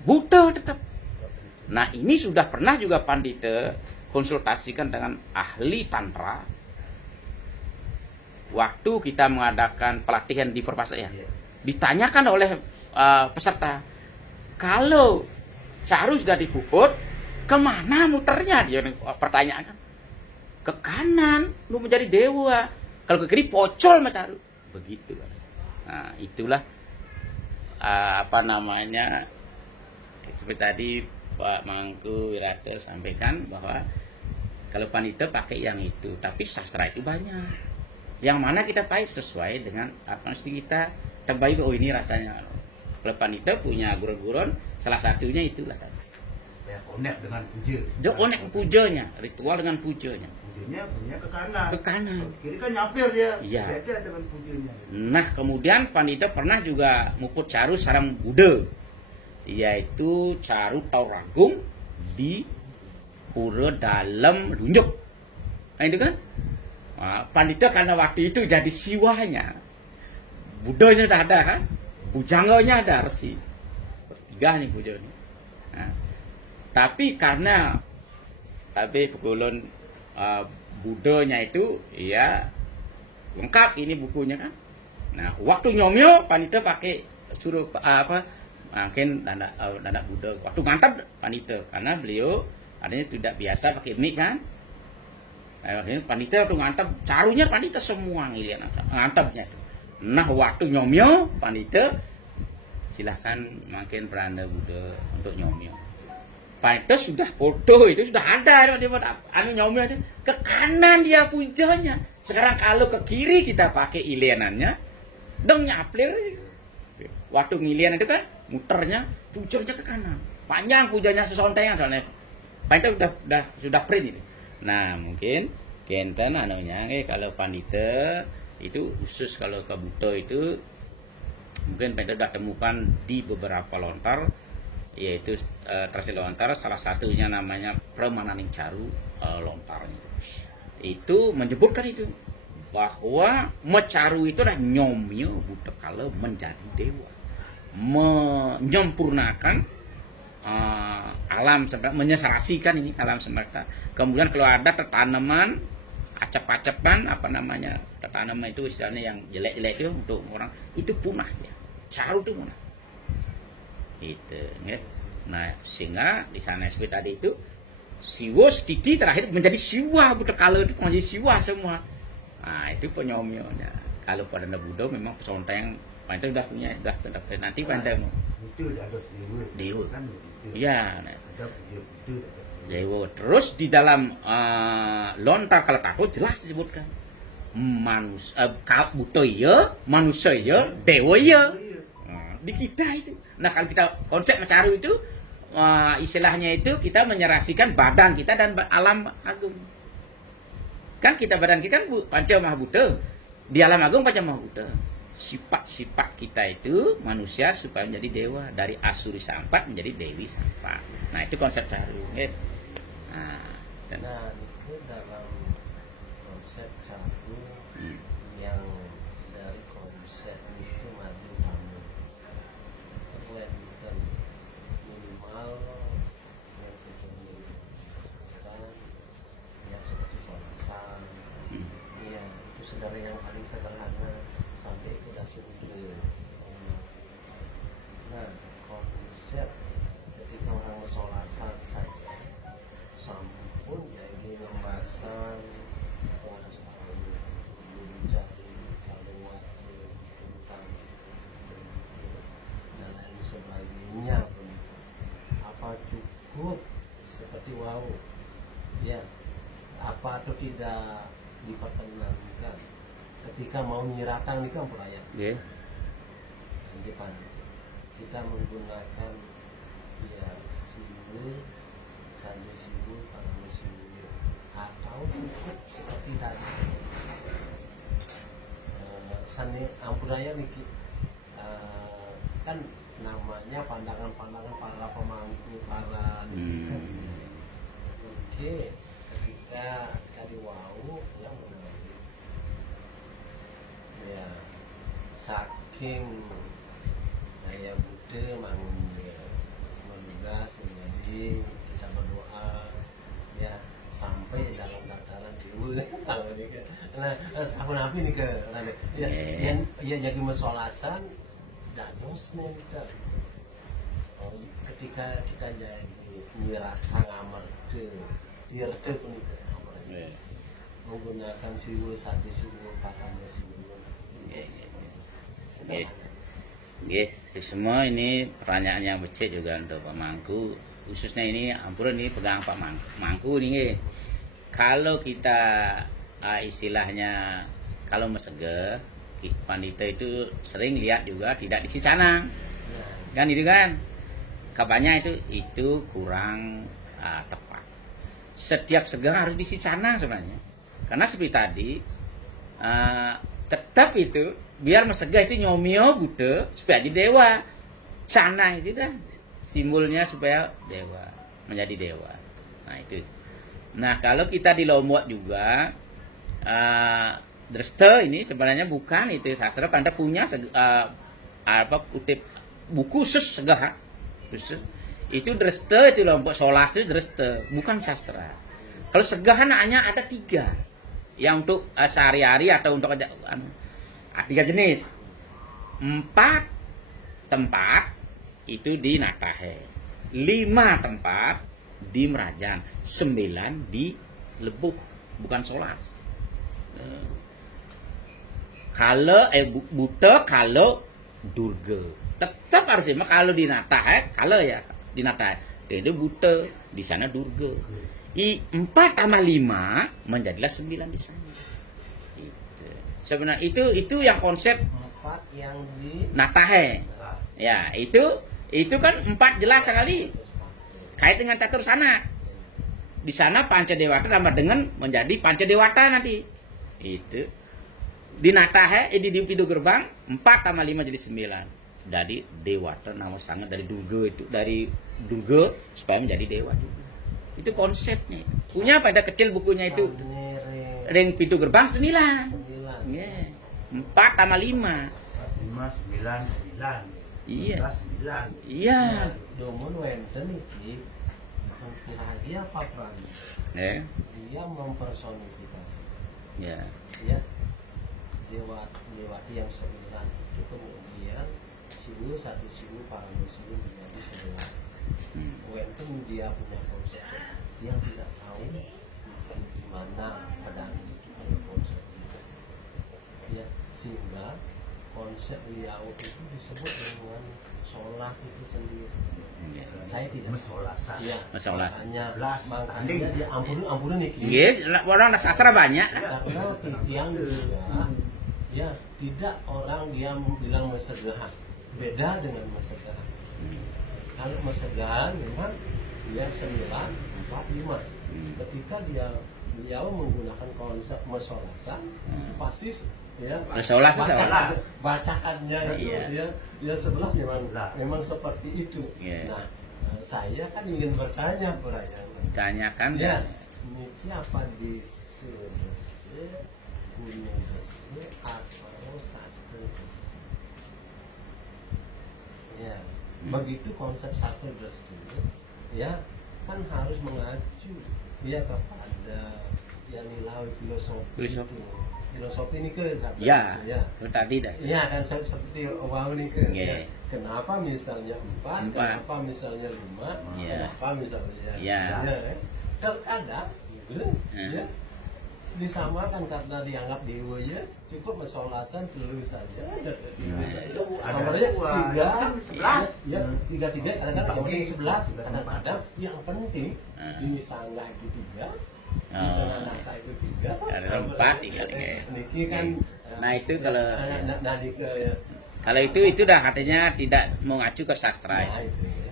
Buta tetap. Nah, ini sudah pernah juga Pandita konsultasikan dengan ahli tantra. Waktu kita mengadakan pelatihan di Perpasaya, ditanyakan oleh peserta, kalau caru sudah dipuput, kemana muternya? Dia pertanyaan. Ke kanan, lu menjadi dewa. Kalau ke kiri, pocol caru. Begitu. Nah, itulah seperti tadi Pak Mangku Wirata sampaikan bahwa kalau panita pakai yang itu, tapi sastra itu banyak. Yang mana kita pakai sesuai dengan apa mesti kita terbaik. Oh ini rasanya. Kalau panita punya gurun-gurun, salah satunya itulah. Ya, onek dengan puja. Dia onek pujanya, ritual dengan pujanya. Pujanya punya ke kanan. Ke kanan. Kiri kan nyapir dia. Iya. Beda dengan pujanya. Nah kemudian panita pernah juga muput caru sarang Buddha, yaitu caru Tauragung di pura dalam lunjuk. Nah itu kan, pandita karena waktu itu jadi siwanya, Budanya udah ada kan, bujanganya ada resi, bertiga nih bujanya. Nah, tapi karena pukulun Budanya itu ya lengkap ini bukunya kan. Nah waktu nyomyo panita pakai suruh mungkin dana Buddha. Waktu mantap panita karena beliau adanya tidak biasa pakai mic kan. Akhirnya panita waktu mantap carunya panita semua ngilian ngantapnya itu. Nah waktu nyomyo panita silahkan makin beranda Buddha untuk nyomyo. Panita sudah foto itu sudah ada dia nyomyo ada. Ke kanan dia pujanya. Sekarang kalau ke kiri kita pakai ilianannya, dong nyaplir. Waktu ngilian itu kan muternya pujanya ke kanan. Panjang pujanya sesontengan soalnya. Panita sudah print itu. Nah, mungkin kenten kalau panita itu khusus kalau ke Buddha itu mungkin panita sudah temukan di beberapa lontar, yaitu terasi lontar salah satunya namanya Pramananing Caru lontarnya. Itu menyebutkan itu bahwa mecaru itu adalah nyomyo Buddha kalau menjadi dewa, menyempurnakan alam semesta, menyelesaikan ini alam semesta. Kemudian kalau ada tanaman acap-acapan tanaman itu istilahnya yang jelek-jelek itu untuk orang itu punah ya. Caru itu punah. Itu ya. Nah, sehingga di sana seperti tadi itu siwa titi terakhir menjadi siwa Buddha kalau itu menjadi siwa semua. Nah, itu penyomyonya. Kalau pada Buddha memang pesonteng Pantai udah punya, nanti Pantai itu ada dewa. Kan Ya, ada itu. dewa. Terus di dalam lontar kalau takut jelas disebutkan Buddha ya, manusia ya, dewa ya. Di kita itu. Nah kalau kita konsep mencaru itu istilahnya itu kita menyerasikan badan kita dan alam agung. Kan kita badan kita kan Panca Maha Buddha, di alam agung Panca Maha Buddha. Sifat-sifat kita itu manusia supaya menjadi dewa, dari Asuri Sampat menjadi Dewi Sampat. Nah itu konsep caru. Nah itu dalam konsep caru yang dari konsep itu maju kamu terlebihkan minimal yang seperti ya seperti solasan ya itu saudara yang paling sederhana sampai itu dah sudah. Nah konsep ketika orang solasan saja sampun jadi ngemasan harus tahu mencari kalau waktu tentang dan lain sebagainya pun apa cukup seperti wow ya apa atau tidak diperkenankan ketika mau menyerahkan ini kan perayaan kita menggunakan ya simbol saja simbol para simbol atau cukup seperti tadi seni ampuraya nih kan namanya pandangan-pandangan para pemangku para oke ketika sekali wow yang menarik ya saking daya Buddha menduga menjadi kita berdoa ya Tahu nih ke. Nah, sabun api nih ke. Ya, ya jadi masolasan dados nih kita. Oh, ketika kita jadi menyerahkan amal ke dia pun itu menggunakan siwul satu siwul pakai siwul. Guys, semua ini pertanyaan yang becek juga untuk Pak Mangku. Khususnya ini, ampun ini pegang Pak Mangku ini. Kalau kita istilahnya kalau mesege, wanita itu sering lihat juga tidak disi canang, kan itu kan? Kabarnya itu kurang tepat. Setiap segera harus disi canang sebenarnya, karena seperti tadi tetap itu biar mesegah itu nyomio buta supaya di dewa. Canang itu kan simbolnya supaya dewa, menjadi dewa. Nah itu. Nah kalau kita di Lombok juga Dreste ini sebenarnya bukan itu sastra, karena punya kutip buku khusus segah khusus. Itu Dreste itu Lombok Solas itu Dreste, bukan sastra. Kalau segahan hanya ada 3 yang untuk sehari-hari atau untuk 3 jenis. 4 tempat itu di Natahe, 5 tempat di Merajan, 9 di Lebuk, bukan Solas. Kalau buta kalau Durga tetap harus lima. Kalau di Natahe, kalau ya di Natahe itu buta, di sana Durga. 4 tambah 5 menjadilah 9 di sana. Sebenarnya itu yang konsep 4 yang di Natahe. Ya, itu kan 4 jelas sekali. Kait dengan catur sana. Di sana Pancadewata tambah dengan menjadi Pancadewata nanti. Itu. Di Natahe, di pintu gerbang 4 tambah 5 jadi 9. Jadi Dewata nama sangat dari Durga itu, dari Durga supaya menjadi dewa juga. Itu konsepnya. Punya pada kecil bukunya itu. Ring pintu gerbang 9. Yeah. 4 tambah 5. 5, 9, 9. Iya. 9. Iya. Domun wenten iki dia apa peran? Dia mempersonifikasi. Ya. Ya. Dewa yang 9 itu kemudian siwul satu siwul para muslim menjadi 11. Wenten dia punya konsep yang tidak tahu di mana pedang itu konsep itu. Ya, sehingga konsep beliau itu disebut dengan solas itu sendiri. Ya. Saya tidak Mesolasan. ya, Mesolas. makanya dia ampun nih. Yes, orang sastra banyak. Karena tiang juga ya tidak orang dia bilang mesegahan, beda dengan mesegahan. Kalau mesegahan memang dia 9, 4, 5. Ketika beliau menggunakan konsep mesolasan, pasti ya Mesolas. bacakannya itu Iya. dia sebelah memang seperti itu. Iya. Nah, saya kan ingin bertanya Tanyakan ya, ini apa di gunung atau sastra? Ya, begitu konsep sastra itu ya kan harus mengacu ya kepada yang nilai filosofi ini ke Ya. Itu tadi dah. ya kan seperti awal ini ke Ya. kenapa misalnya 4, kenapa misalnya 5, Ya. kenapa misalnya Ya. terkadang ya disamakan karena dianggap dewa ya cukup mesolasan dulu saja. Itu nomornya 3, 11 ya 3 kadang-kadang yang penting 11 kadang-kadang yang penting ini sanggah itu 3. Ada 4 tinggal kayak. Niki kan Nah itu kalau kalau itu dah katanya tidak mengacu ke sastra.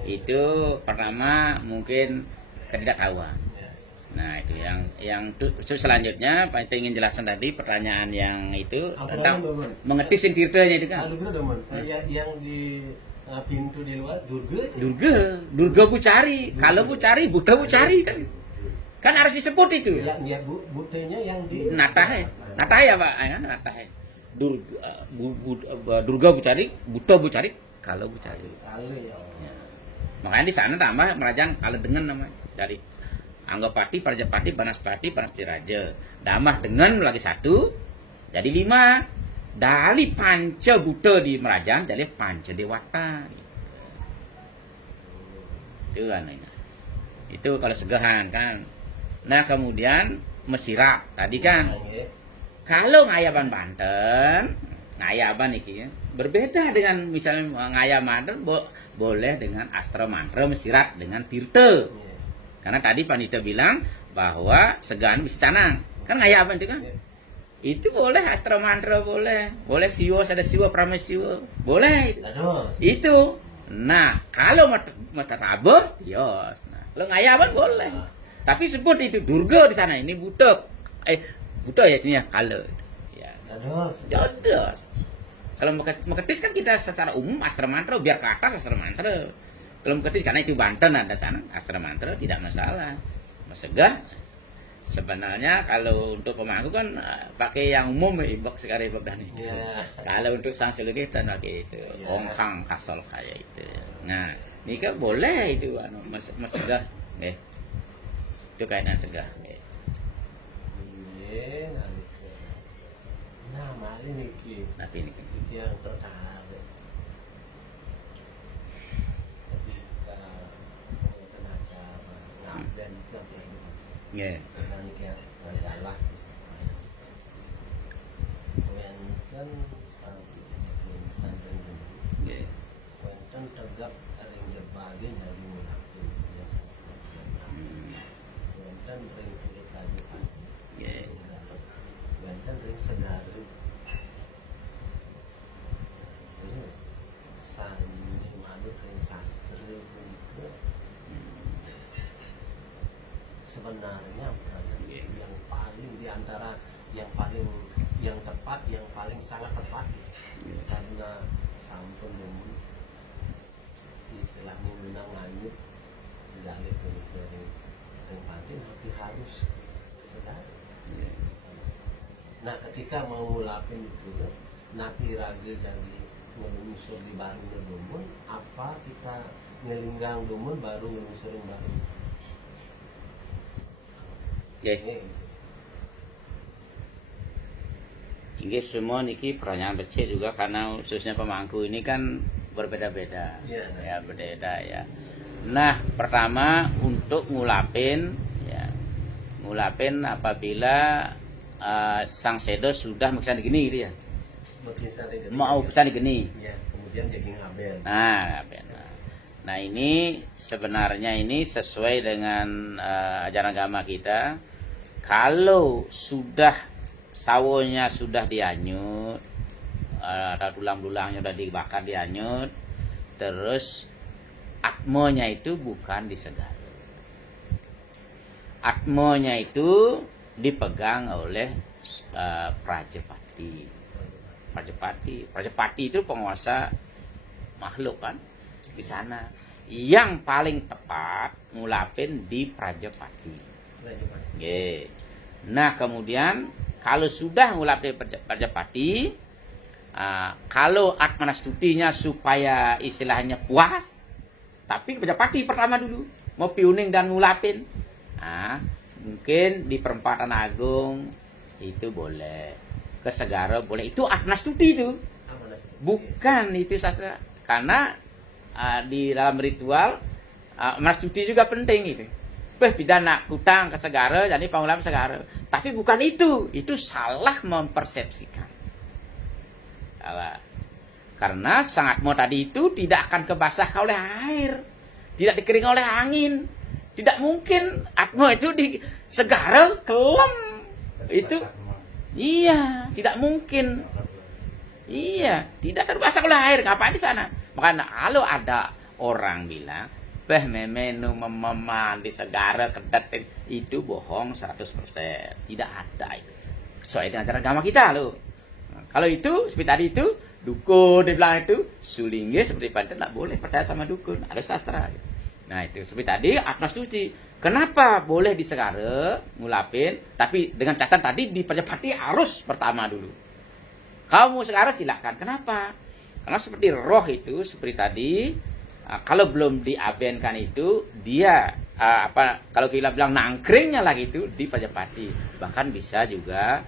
Itu pertama mungkin ketidaktahuan. Nah itu yang selanjutnya Pak itu ingin jelaskan tadi pertanyaan yang itu tentang mengerti sintirtanya itu kan. yang di pintu di luar Durga Bucari. Kalau Bucari Buddha Bucari kan harus disebut itu. Yang butenya yang di Natahe ya Pak, Natahe. Durga Bucari, Buddha Bucari, kalau Bucari. ya. Makanya di sana tambah Merajan kalau dengan namanya dari Anggapati, Parjapati, Banaspati, Panastiraja. Damah dengan lagi 1 jadi 5. Dari panca buta di Merajang jadi panca dewata. Itu kan. Itu kalau segahan kan. Nah kemudian Mesirak tadi kan. Kalau ngayaban Banten, ngayaban iki berbeda dengan misalnya ngayaban Banten boleh dengan Astra Mantra Mesirak dengan Tirta. Karena tadi panitia bilang bahwa segahan bisa canang. Kan ngayaban itu kan. Itu boleh Astra Mantra boleh siwa ada siwa pramesiwa boleh itu. Nah kalau mata tabur yos. Nah kalau ngayaban boleh. Tapi sebut itu Durga di sana ini buta ya sini ya kalau ya jodos. Kalau Meketis kan kita secara umum Astra Mantra biar ke atas Astra Mantra. Kalau Meketis karena itu Banten ada sana Astra Mantra tidak masalah. Masegah sebenarnya kalau untuk pemangku kan pakai yang umum ibak sekarang ibak dan itu. Kalau untuk sang seluruhan pakai itu ongkang kasol kayak itu. Nah ini kan boleh itu masegah itu kaitan segah. Nah, mari niki. Nanti ini yang tertarik. Ketika tenaga ngaben ke ya. Kemudian ngalah. Wenten sampai Ya. wenten tegap ring jebage dari munafik. Wenten ring kulit kajuan. Ya. Wenten ring segaru. Sani manut ring sastra itu sebenarnya yang paling diantara yang tepat, yang paling sangat tepat karena sampun istilahnya menang nganyut galit dari patin hati harus sedar. Nah ketika mau ngulapin itu napi ragil dari melusur di barunya dumun, apa kita ngelinggang dumun baru melusur yang baru. Ini semua niki pertanyaan becek juga karena khususnya pemangku ini kan berbeda-beda. Ya berbeda ya. Nah pertama untuk ngulapin ya ngulapin apabila sang sedo sudah bisa digini gitu ya. Mau bisa digini. Ya, kemudian jadi ngabel. Nah ini sebenarnya ini sesuai dengan ajaran agama kita. Kalau sudah sawonya sudah dianyut, tulang-tulangnya sudah dibakar dianyut, terus atmonya itu bukan disegar. Atmonya itu dipegang oleh Prajapati. Prajapati itu penguasa makhluk kan di sana. Yang paling tepat ngulapin di Prajapati. Nah kemudian kalau sudah ngulapin Prajapati, kalau Atmanastutinya supaya istilahnya puas, tapi Prajapati pertama dulu mau piuning dan ngulapin. Mungkin di perempatan agung itu boleh, ke Segara boleh, itu Atmanastuti itu, bukan itu sastra. Karena di dalam ritual Atmanastuti juga penting itu. Pidana kutang ke Segara, jadi pengulam Segara. Tapi bukan itu salah mempersepsikan. Salah. Karena sang Atmo tadi itu tidak akan kebasah oleh air, tidak dikering oleh angin. Tidak mungkin Atmo itu di Segara kelam. Itu iya, tidak mungkin. Iya, tidak terbasah oleh air. Ngapain di sana? Makanya kalau ada orang bilang, memenu mememan di Segara kedat itu bohong 100%. Tidak ada itu. Sesuai dengan ajaran agama kita loh. Nah, kalau itu seperti tadi itu dukun dibilang itu sulingnya seperti pada tidak boleh percaya sama dukun, ada sastra. Nah itu seperti tadi Atmanastuti. Kenapa boleh di Segara ngulapin, tapi dengan catatan tadi di Prajapati harus pertama dulu. Kamu Segara silakan. Kenapa? Karena seperti roh itu seperti tadi. Kalau belum diabenkan itu dia kalau kita bilang nangkringnya lagi itu di Prajapati. bahkan bisa juga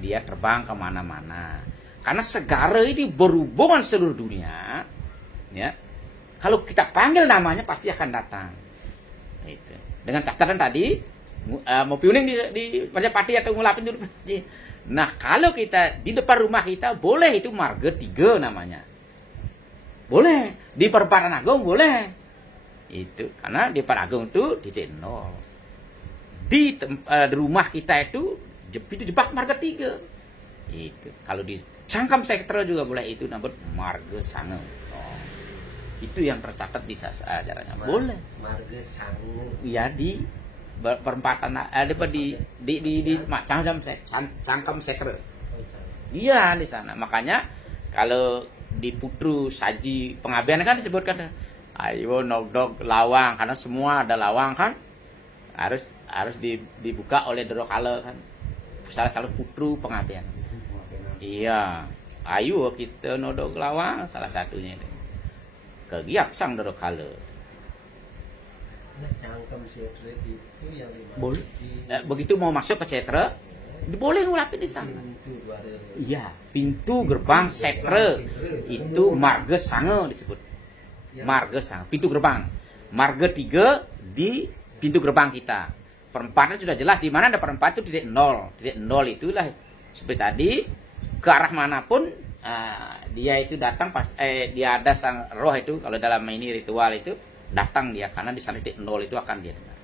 dia terbang kemana-mana. Karena segara ini berhubungan seluruh dunia, ya. Kalau kita panggil namanya pasti akan datang. Itu. Dengan catatan tadi, mau piuning di Majapahit atau ngulapin dulu. Nah, kalau kita di depan rumah kita boleh itu marga 3 namanya. Boleh. Di perempatan Agung boleh. Itu karena di perempatan Agung itu titik 0. Di rumah kita itu jebak marga 3. Itu. Kalau di Cangkam Sektro juga boleh itu namanya marga Sange. Oh. Itu yang tercatat di ajarannya. Boleh. Marga Sange. Ya di perempatan di Cangkam Sekre. Iya di sana. Makanya kalau di Putru Saji Pengabdian kan disebutkan ayo nogdog lawang, karena semua ada lawang kan. Harus dibuka oleh Doro Kale kan. Salah satu Putru Pengabdian. Iya. Ayo kita nodog lawang salah satunya itu. Kegiat sang Doro Kale. Nah, Cangkam Setre itu yang Boleh. Begitu mau masuk ke Setre, boleh ngulapin di sana. Iya, pintu gerbang Setre itu marga Sange disebut. Marga Sange, pintu gerbang. Marga 3 di pintu gerbang kita. Perempatan sudah jelas di mana ada perempatan itu titik 0. Titik 0 itulah seperti tadi ke arah manapun dia itu datang dia ada sang roh itu kalau dalam ini ritual itu datang dia karena di sana titik 0 itu akan dia dengar.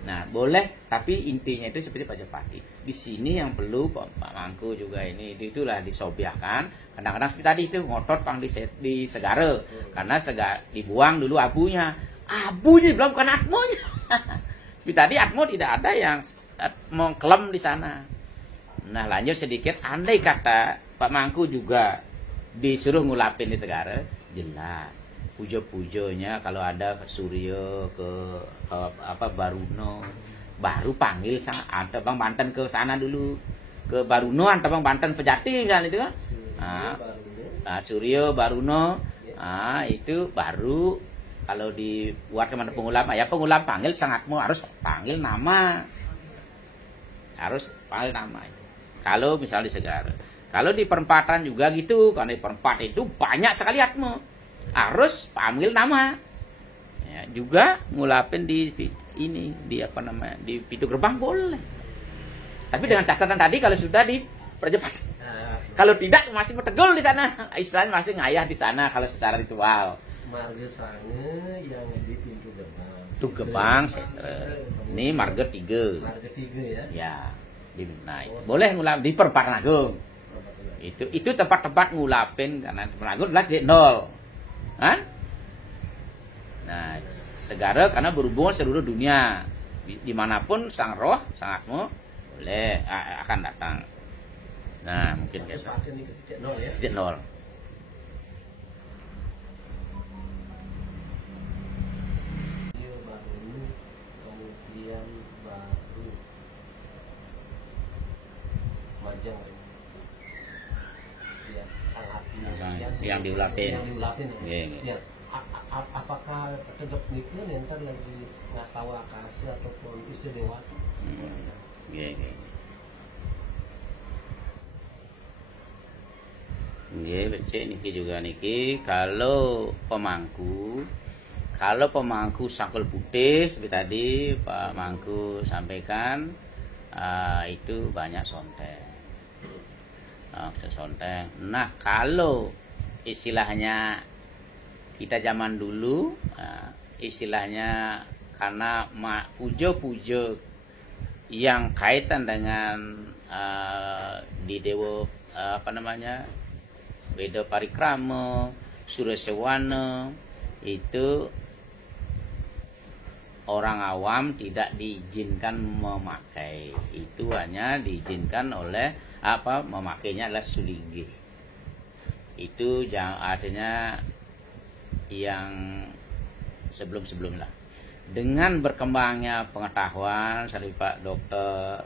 Nah, boleh, tapi intinya itu seperti Majapahit. Di sini yang perlu Pak Mangku juga ini itulah disobiahkan. Kadang-kadang seperti tadi itu ngotot pang di Segara karena dibuang dulu abunya. Abunya belum bukan atmonya. Seperti tadi atmo tidak ada yang mengklaim di sana. Nah, lanjut sedikit, andai kata Pak Mangku juga disuruh ngulapin di Segara, jelas. Puja-pujanya kalau ada ke Suryo ke Baruno baru panggil ada Bang Banten ke sana dulu ke Baruno atau Bang Banten Pejati kan itu kan Suryo Baruno itu baru kalau dibuat kemana pengulam ya pengulam panggil sangatmu harus panggil nama itu. Kalau misalnya di Segara, kalau di perempatan juga gitu, karena di perempatan itu banyak sekali atmo harus panggil nama ya, juga ngulapin di pintu gerbang boleh, tapi dengan catatan tadi kalau sudah dipercepat. Kalau tidak masih bertegul di sana, istilahnya masih ngayah di sana kalau secara ritual. Marga Sange yang di pintu gerbang. Pintu gerbang ini marga 3. Marga 3 ya. Ya, nah itu boleh ngulap di perempatan Agung. Itu tempat-tempat ngulapin karena perempatan Agung adalah titik 0. Kan? Nah, Segara karena berhubungan seluruh dunia, dimanapun sang roh, sang atmo boleh akan datang. Nah, mungkin Titik 0 ya. Titik 0. Kemudian baru Majang ya sangat yang diulapin. Ya. Apakah tetap nikah ntar lagi ngastawa kasih ataupun istri dewata? Nggih, becik niki juga niki kalau pemangku Sangkul Putih seperti tadi Pak Mangku sampaikan itu banyak sonteng. Nah, kalau istilahnya kita zaman dulu istilahnya karena puja-puja yang kaitan dengan di Dewa Weda Parikrama, Surasewana itu orang awam tidak diizinkan memakai. Itu hanya diizinkan oleh memakainya adalah sulinggih. Itu artinya yang sebelum-sebelum lah. Dengan berkembangnya pengetahuan, dari Pak Dokter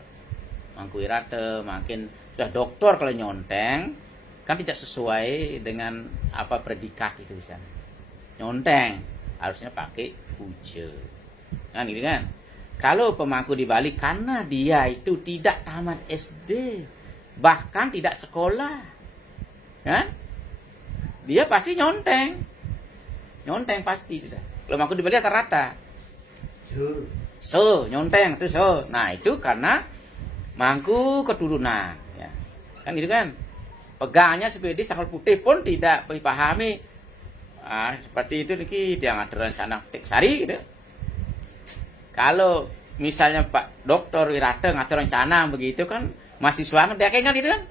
Mangku Wirate makin sudah doktor kalau nyonteng kan tidak sesuai dengan predikat itu misalnya. Nyonteng harusnya pakai puja. Kan gitu kan? Kalau pemangku di Bali karena dia itu tidak tamat SD, bahkan tidak sekolah, kan? Dia pasti nyonteng pasti sudah. Kalau pemangku di Bali rata-rata, nyonteng itu Nah itu karena mangku keturunan, ya. Kan gitu kan? Pegangnya seperti sakal putih pun tidak dipahami. Seperti itu nih dia ada rencana sari gitu. Kalau misalnya Pak Dokter Wirata ngatur rencana begitu kan, mahasiswa dia kan gitu kan,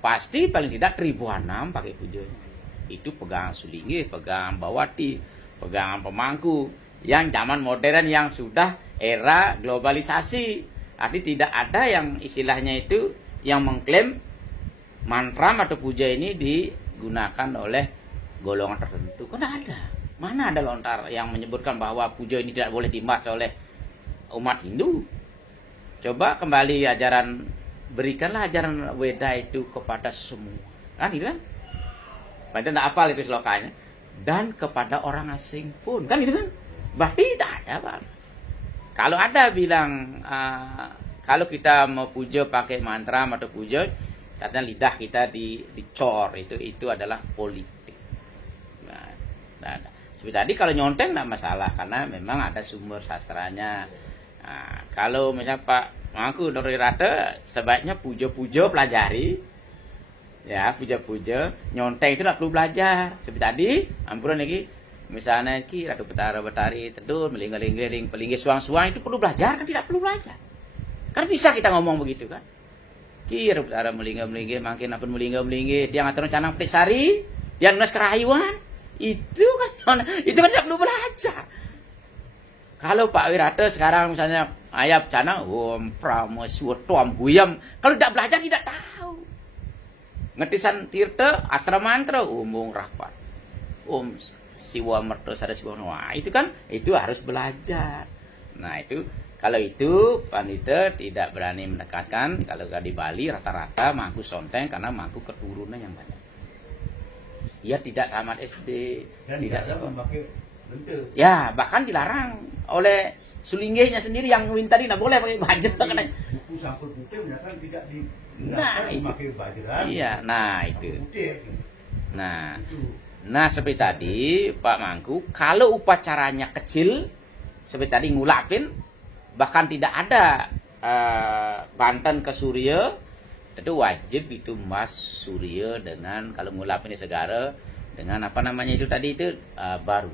pasti paling tidak 1006 pakai pujonya. Itu pegangan Sulinggi, pegangan Bawati, pegangan pemangku yang zaman modern yang sudah era globalisasi. Artinya tidak ada yang istilahnya itu yang mengklaim mantram atau puja ini digunakan oleh golongan tertentu. Kan ada. Mana ada lontar yang menyebutkan bahwa puja ini tidak boleh dimas oleh umat Hindu. Coba kembali berikanlah ajaran Weda itu kepada semua. Kan gitu kan? Padahal tidak hafal itu selokanya. Dan kepada orang asing pun. Kan gitu kan? Berarti tidak ada, Pak. Kalau ada bilang, kalau kita mau puja pakai mantra atau puja, katanya lidah kita dicor, itu adalah politik. Nah, seperti tadi kalau nyonteng tidak masalah, karena memang ada sumber sastranya. Nah, kalau misalnya Pak Mangku Dr. Wirata, sebaiknya puja-puja pelajari. Ya, puja-puja, nyonteng itu tidak perlu belajar. Seperti tadi, ampuran lagi, misalnya ki Ratu Betara-betari teduh, melingering-lingering, pelinggi suang-suang, itu perlu belajar, kan tidak perlu belajar. Kan bisa kita ngomong begitu kan. Ki Ratu Betara melingga-melinggi, makin apa melingga-melinggi, dia ngatur canang pesari, dia nulis kerayuan, itu kan tidak perlu belajar. Kalau Pak Wirata sekarang misalnya ayap canang, om prameswa tuam guyam, kalau tidak belajar tidak tahu. Ngetisan tirta asra mantra umung rapat. Siwa merto sada siwa. Wah, itu kan itu harus belajar. Nah, itu kalau itu panitia tidak berani mendekatkan. Kalau di Bali rata-rata mangku sonteng karena mangku keturunan yang banyak. Dia tidak tamat SD, dan tidak sekolah. Memakai bentuk. Ya, bahkan dilarang oleh Sulingginya sendiri yang tadi tidak boleh pakai baju. Buku sampul putih menyatakan tidak di itu. memakai bajaran. Iya, nah itu. Putih. Nah, Itu. nah seperti tadi Pak Mangku, kalau upacaranya kecil seperti tadi ngulapin, bahkan tidak ada Banten ke Surya, itu wajib itu mas Surya dengan kalau ngulapin di segara dengan apa namanya itu tadi itu baru.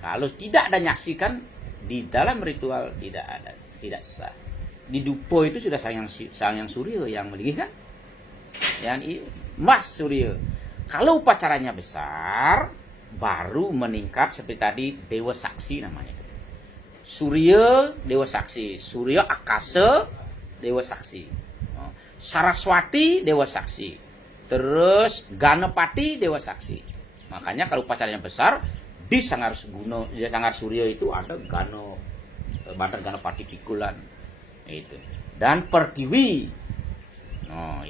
Kalau tidak ada nyaksikan di dalam ritual tidak ada, tidak sah. Di Dupo itu sudah sang yang Surya yang meninggi kan? Yang mas Surya. Kalau upacaranya besar, baru meningkat seperti tadi Dewa Saksi namanya. Surya Dewa Saksi, Surya Akasa Dewa Saksi, Saraswati Dewa Saksi, terus Ganapati Dewa Saksi. Makanya kalau upacaranya besar di Sanggar Surya itu ada Banten Ganapati Pikulan itu dan Pertiwi. Oh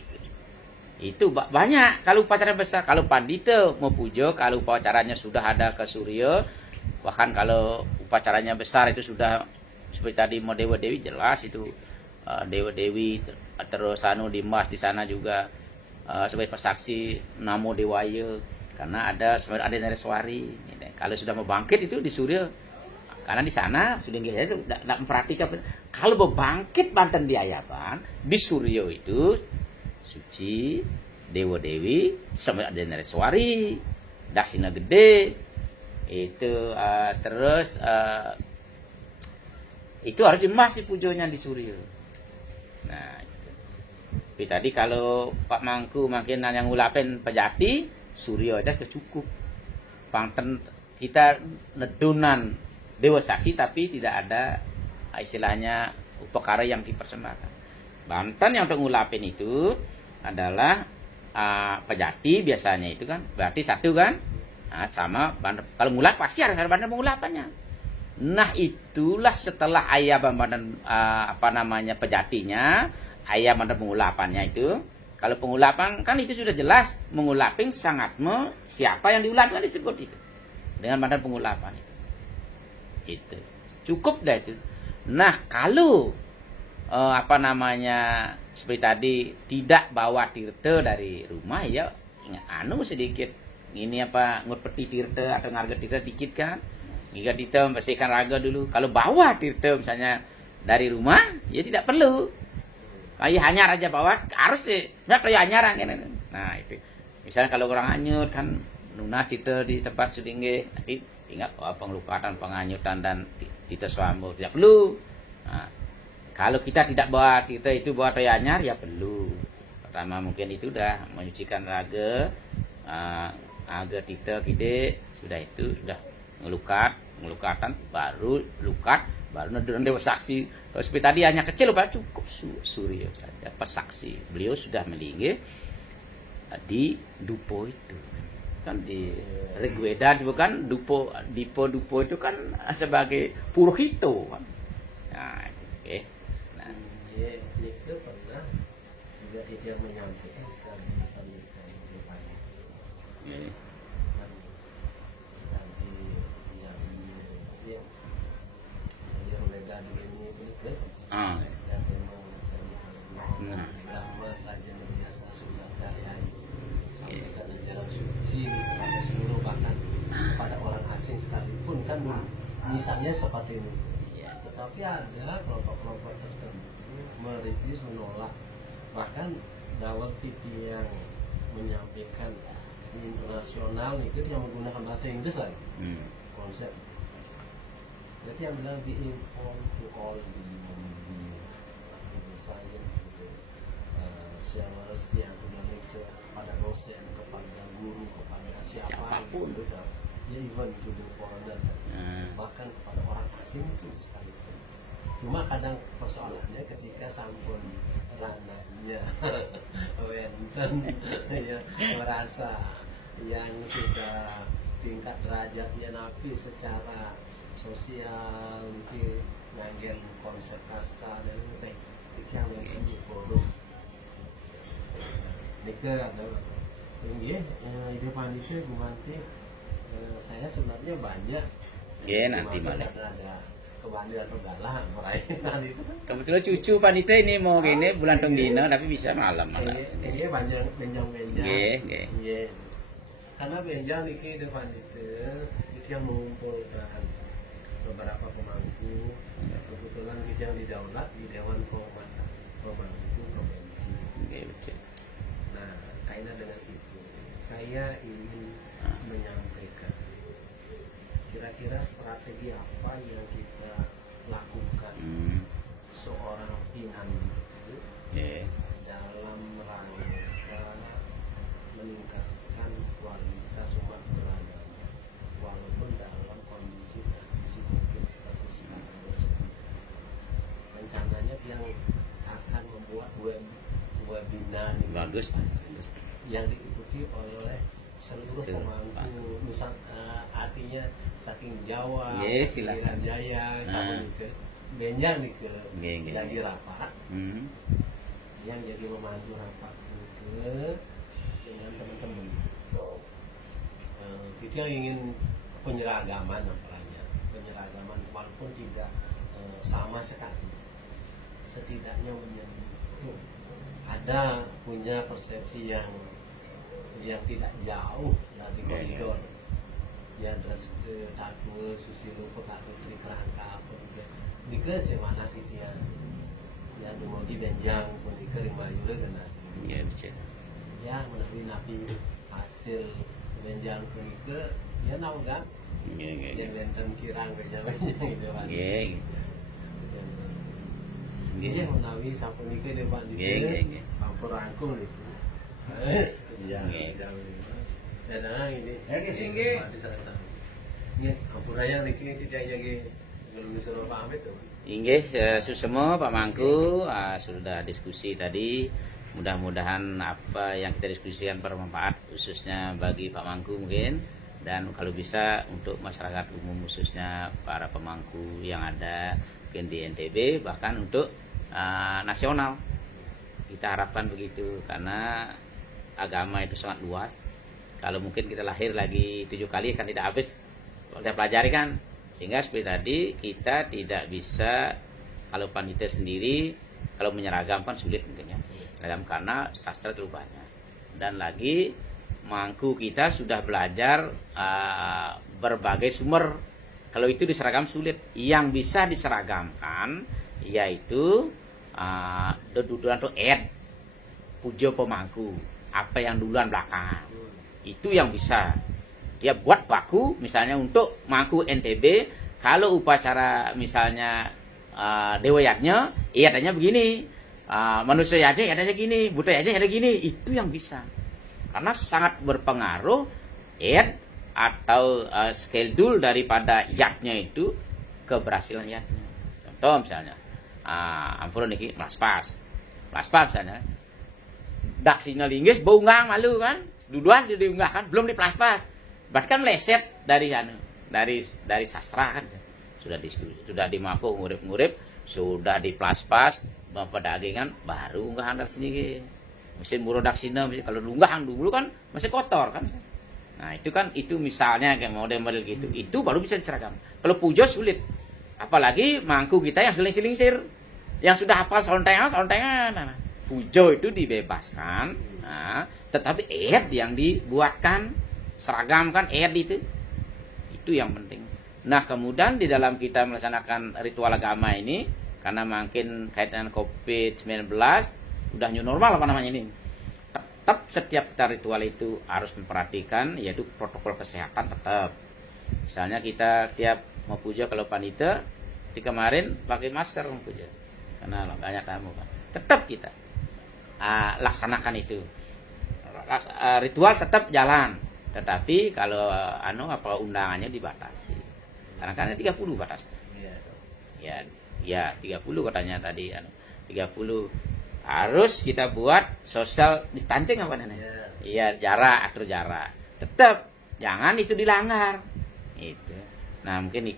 itu banyak kalau upacara besar. Kalau pandita mau puja, kalau upacaranya sudah ada ke Surya, bahkan kalau upacaranya besar itu sudah seperti tadi mau Dewa Dewi jelas itu Dewa Dewi terus dimas di sana juga sebagai pesaksi Namo Dewaya karena ada Nareswari. Kalau sudah mau bangkit itu di Surya karena di sana sudah itu tidak memperhatikan. Kalau mau bangkit Banten di Ayapan di Surya itu suci Dewa Dewi sama ada Nareswari, Daksina Gede itu terus itu harus dimas di pujonya di Surya. Nah, tapi tadi kalau Pak Mangku makin yang ngulapin Pejati, Surya ada cukup. Banten kita nedunan Dewa Saksi tapi tidak ada istilahnya upakara yang dipersembahkan. Banten yang untuk ngulapin itu adalah Pejati biasanya itu kan berarti satu kan. Nah, sama kalau ngulap pasti harus ada Banten pengulapannya. Nah itulah setelah ayah Banten Pejatinya, ayah Banten pengulapannya itu. Kalau pengulapan kan itu sudah jelas mengulapin sangatme siapa yang diulapkan disebut itu dengan Banten pengulapan itu. Cukup dah itu. Nah, kalau apa namanya seperti tadi tidak bawa tirta dari rumah, ya anu sedikit ini apa ngurpeti tirta atau ngarga tirta dikit kan, jika kita bersihkan raga dulu. Kalau bawa tirta misalnya dari rumah, ya tidak perlu kayak hanyar aja bawa, harus sih nggak perlu hanyar kan. Nah itu misalnya kalau orang anyut kan lunas itu di tempat sudingge, nanti tinggal pengelukatan penganyutan dan kita suambu tidak perlu. Nah, kalau kita tidak bawa kita itu bawa toyanyar, ya perlu. Pertama mungkin itu udah menyucikan raga, agar kita sudah itu sudah ngelukatan baru lukat baru dewa saksi. Kalau seperti tadi hanya kecil lupa cukup Suryo saja pas saksi. Beliau sudah meninggal di dupo itu kan di Rigweda bukan dupo itu kan sebagai purohito kan. Nah, oke. Nah, Nike pernah juga dia menyampaikan sekali pernikahan depannya. Kan sekali yang lega di ini ke dan memang saya bahwa rajin biasa sudah saya sampaikan ajaran suci pada seluruh bahkan pada orang asing sekalipun kan misalnya seperti ini. Tetapi ada kelompok-kelompok tertentu meritis menolak, bahkan Dawat TV yang menyampaikan di internasional itu yang menggunakan bahasa Inggris lagi konsep. Jadi yang bilang be informed to all the science gitu, science yang punya lecture kepada dosen, kepada guru, kepada siapapun gitu, ya even to the foreigners, bahkan kepada orang asing itu sekalipun. Cuma kadang persoalannya ketika sampun ranahnya Wenten ya merasa yang sudah tingkat derajatnya Nabi secara sosial mungkin ngagen konsep kasta dan lain-lain yang lebih bodoh. Nika ada masalah. Ini ide panitia Gumanti saya sebenarnya banyak. Ya nanti malah. Ada kebandian pegalah perayaan itu. Kebetulan cucu panitia ini mau gini bulan tenggina tapi bisa malam malah. Iya banyak benjang-benjang. Iya. Karena benjang niki depan itu yang mengumpulkan beberapa pemangku. Kebetulan kita yang didaulat di Dewan Pemangku Provinsi. Nah, kaitan dengan itu, saya ingin menyampaikan kira-kira strategi apa yang kita lakukan seorang pinan itu dalam rangka meningkatkan kualitas umat beragama walaupun dalam kondisi transisi mungkin seperti sekarang. Rencananya yang akan membuat webinar Bagus. yang diikuti oleh seluruh pemangku artinya saking Jawa, Irian Jaya, sama ke Benjang nih ke jadi rapat, yang jadi memandu rapat itu dengan teman-teman. Itu yang ingin penyeragaman apalagi penyeragaman walaupun tidak sama sekali, setidaknya menyentuh. Ada punya persepsi yang tidak jauh dari koridor. Ya terus takut susilo takut di kerangka apa juga dike semana titian ya mau di benjang pun dike lima yule kena ya menawi nabi hasil benjang pun dike ya nau kan yang benten kirang benjang gitu kan ya menawi sampun dike depan dike sampun rangkul itu ya dan ini ampuraya niki tidak jadi belum disuruh Pak Amit tuh. Inggih susemo Pak Mangku sudah diskusi tadi. Mudah-mudahan apa yang kita diskusikan bermanfaat khususnya bagi Pak Mangku mungkin, dan kalau bisa untuk masyarakat umum khususnya para pemangku yang ada mungkin di NTB bahkan untuk nasional. Kita harapkan begitu karena agama itu sangat luas. Kalau mungkin kita lahir lagi 7 kali kan tidak habis kalau kita pelajari kan, sehingga seperti tadi kita tidak bisa kalau panitia sendiri kalau menyeragamkan sulit mungkin ya. Seragam karena sastra terlalu banyak. Dan lagi mangku kita sudah belajar berbagai sumber. Kalau itu diseragam sulit. Yang bisa diseragamkan yaitu duduran atau pujo pemangku. Apa yang duluan belakang. Itu yang bisa. Dia buat baku misalnya untuk mangku NTB. Kalau upacara misalnya dewa yatnya, adanya begini. Manusia yatnya adanya gini, buta yatnya ada gini. Itu yang bisa. Karena sangat berpengaruh atau schedule daripada yatnya itu keberhasilan yatnya. Contoh misalnya, ampun niki plaspas misalnya. Dak sinalinggis bungang malu kan, duduan diunggah kan, belum diplaspas. Bahkan meleset dari sastra kan. Sudah dimaku ngurip-ngurip, sudah diplaspas, pedagingan baru unggahan dak sini. Mesin burodak sini, kalau unggahan dulu kan masih kotor kan. Nah, itu misalnya kayak model-model gitu. Itu baru bisa diseragam. Kalau pujo sulit. Apalagi mangku kita yang selingsir, yang sudah hafal sontengan. Nah, pujo itu dibebaskan. Nah, tetapi yang dibuatkan seragamkan itu yang penting. Nah, kemudian di dalam kita melaksanakan ritual agama ini, karena makin kaitan COVID-19, udah new normal apa namanya ini, tetap setiap kita ritual itu harus memperhatikan, yaitu protokol kesehatan tetap. Misalnya kita tiap mau puja kalau panitia, di kemarin pakai masker mau puja, karena banyak tamu kan. Tetap kita laksanakan itu. Ritual tetap jalan, tetapi kalau undangannya dibatasi. Karena 30 batasnya. Ya 30 katanya tadi 30 harus kita buat social distancing apa namanya? Iya, atur jarak. Tetap jangan itu dilanggar. Itu. Nah, mungkin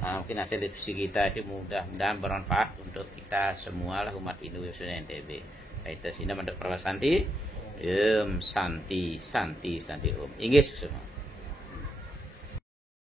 mungkin hasil diskusi kita itu mudah-mudahan bermanfaat untuk kita semua lah umat Hindu khususnya NTB. Kita sini mendapat perlasanti santi Om. Inggris semua.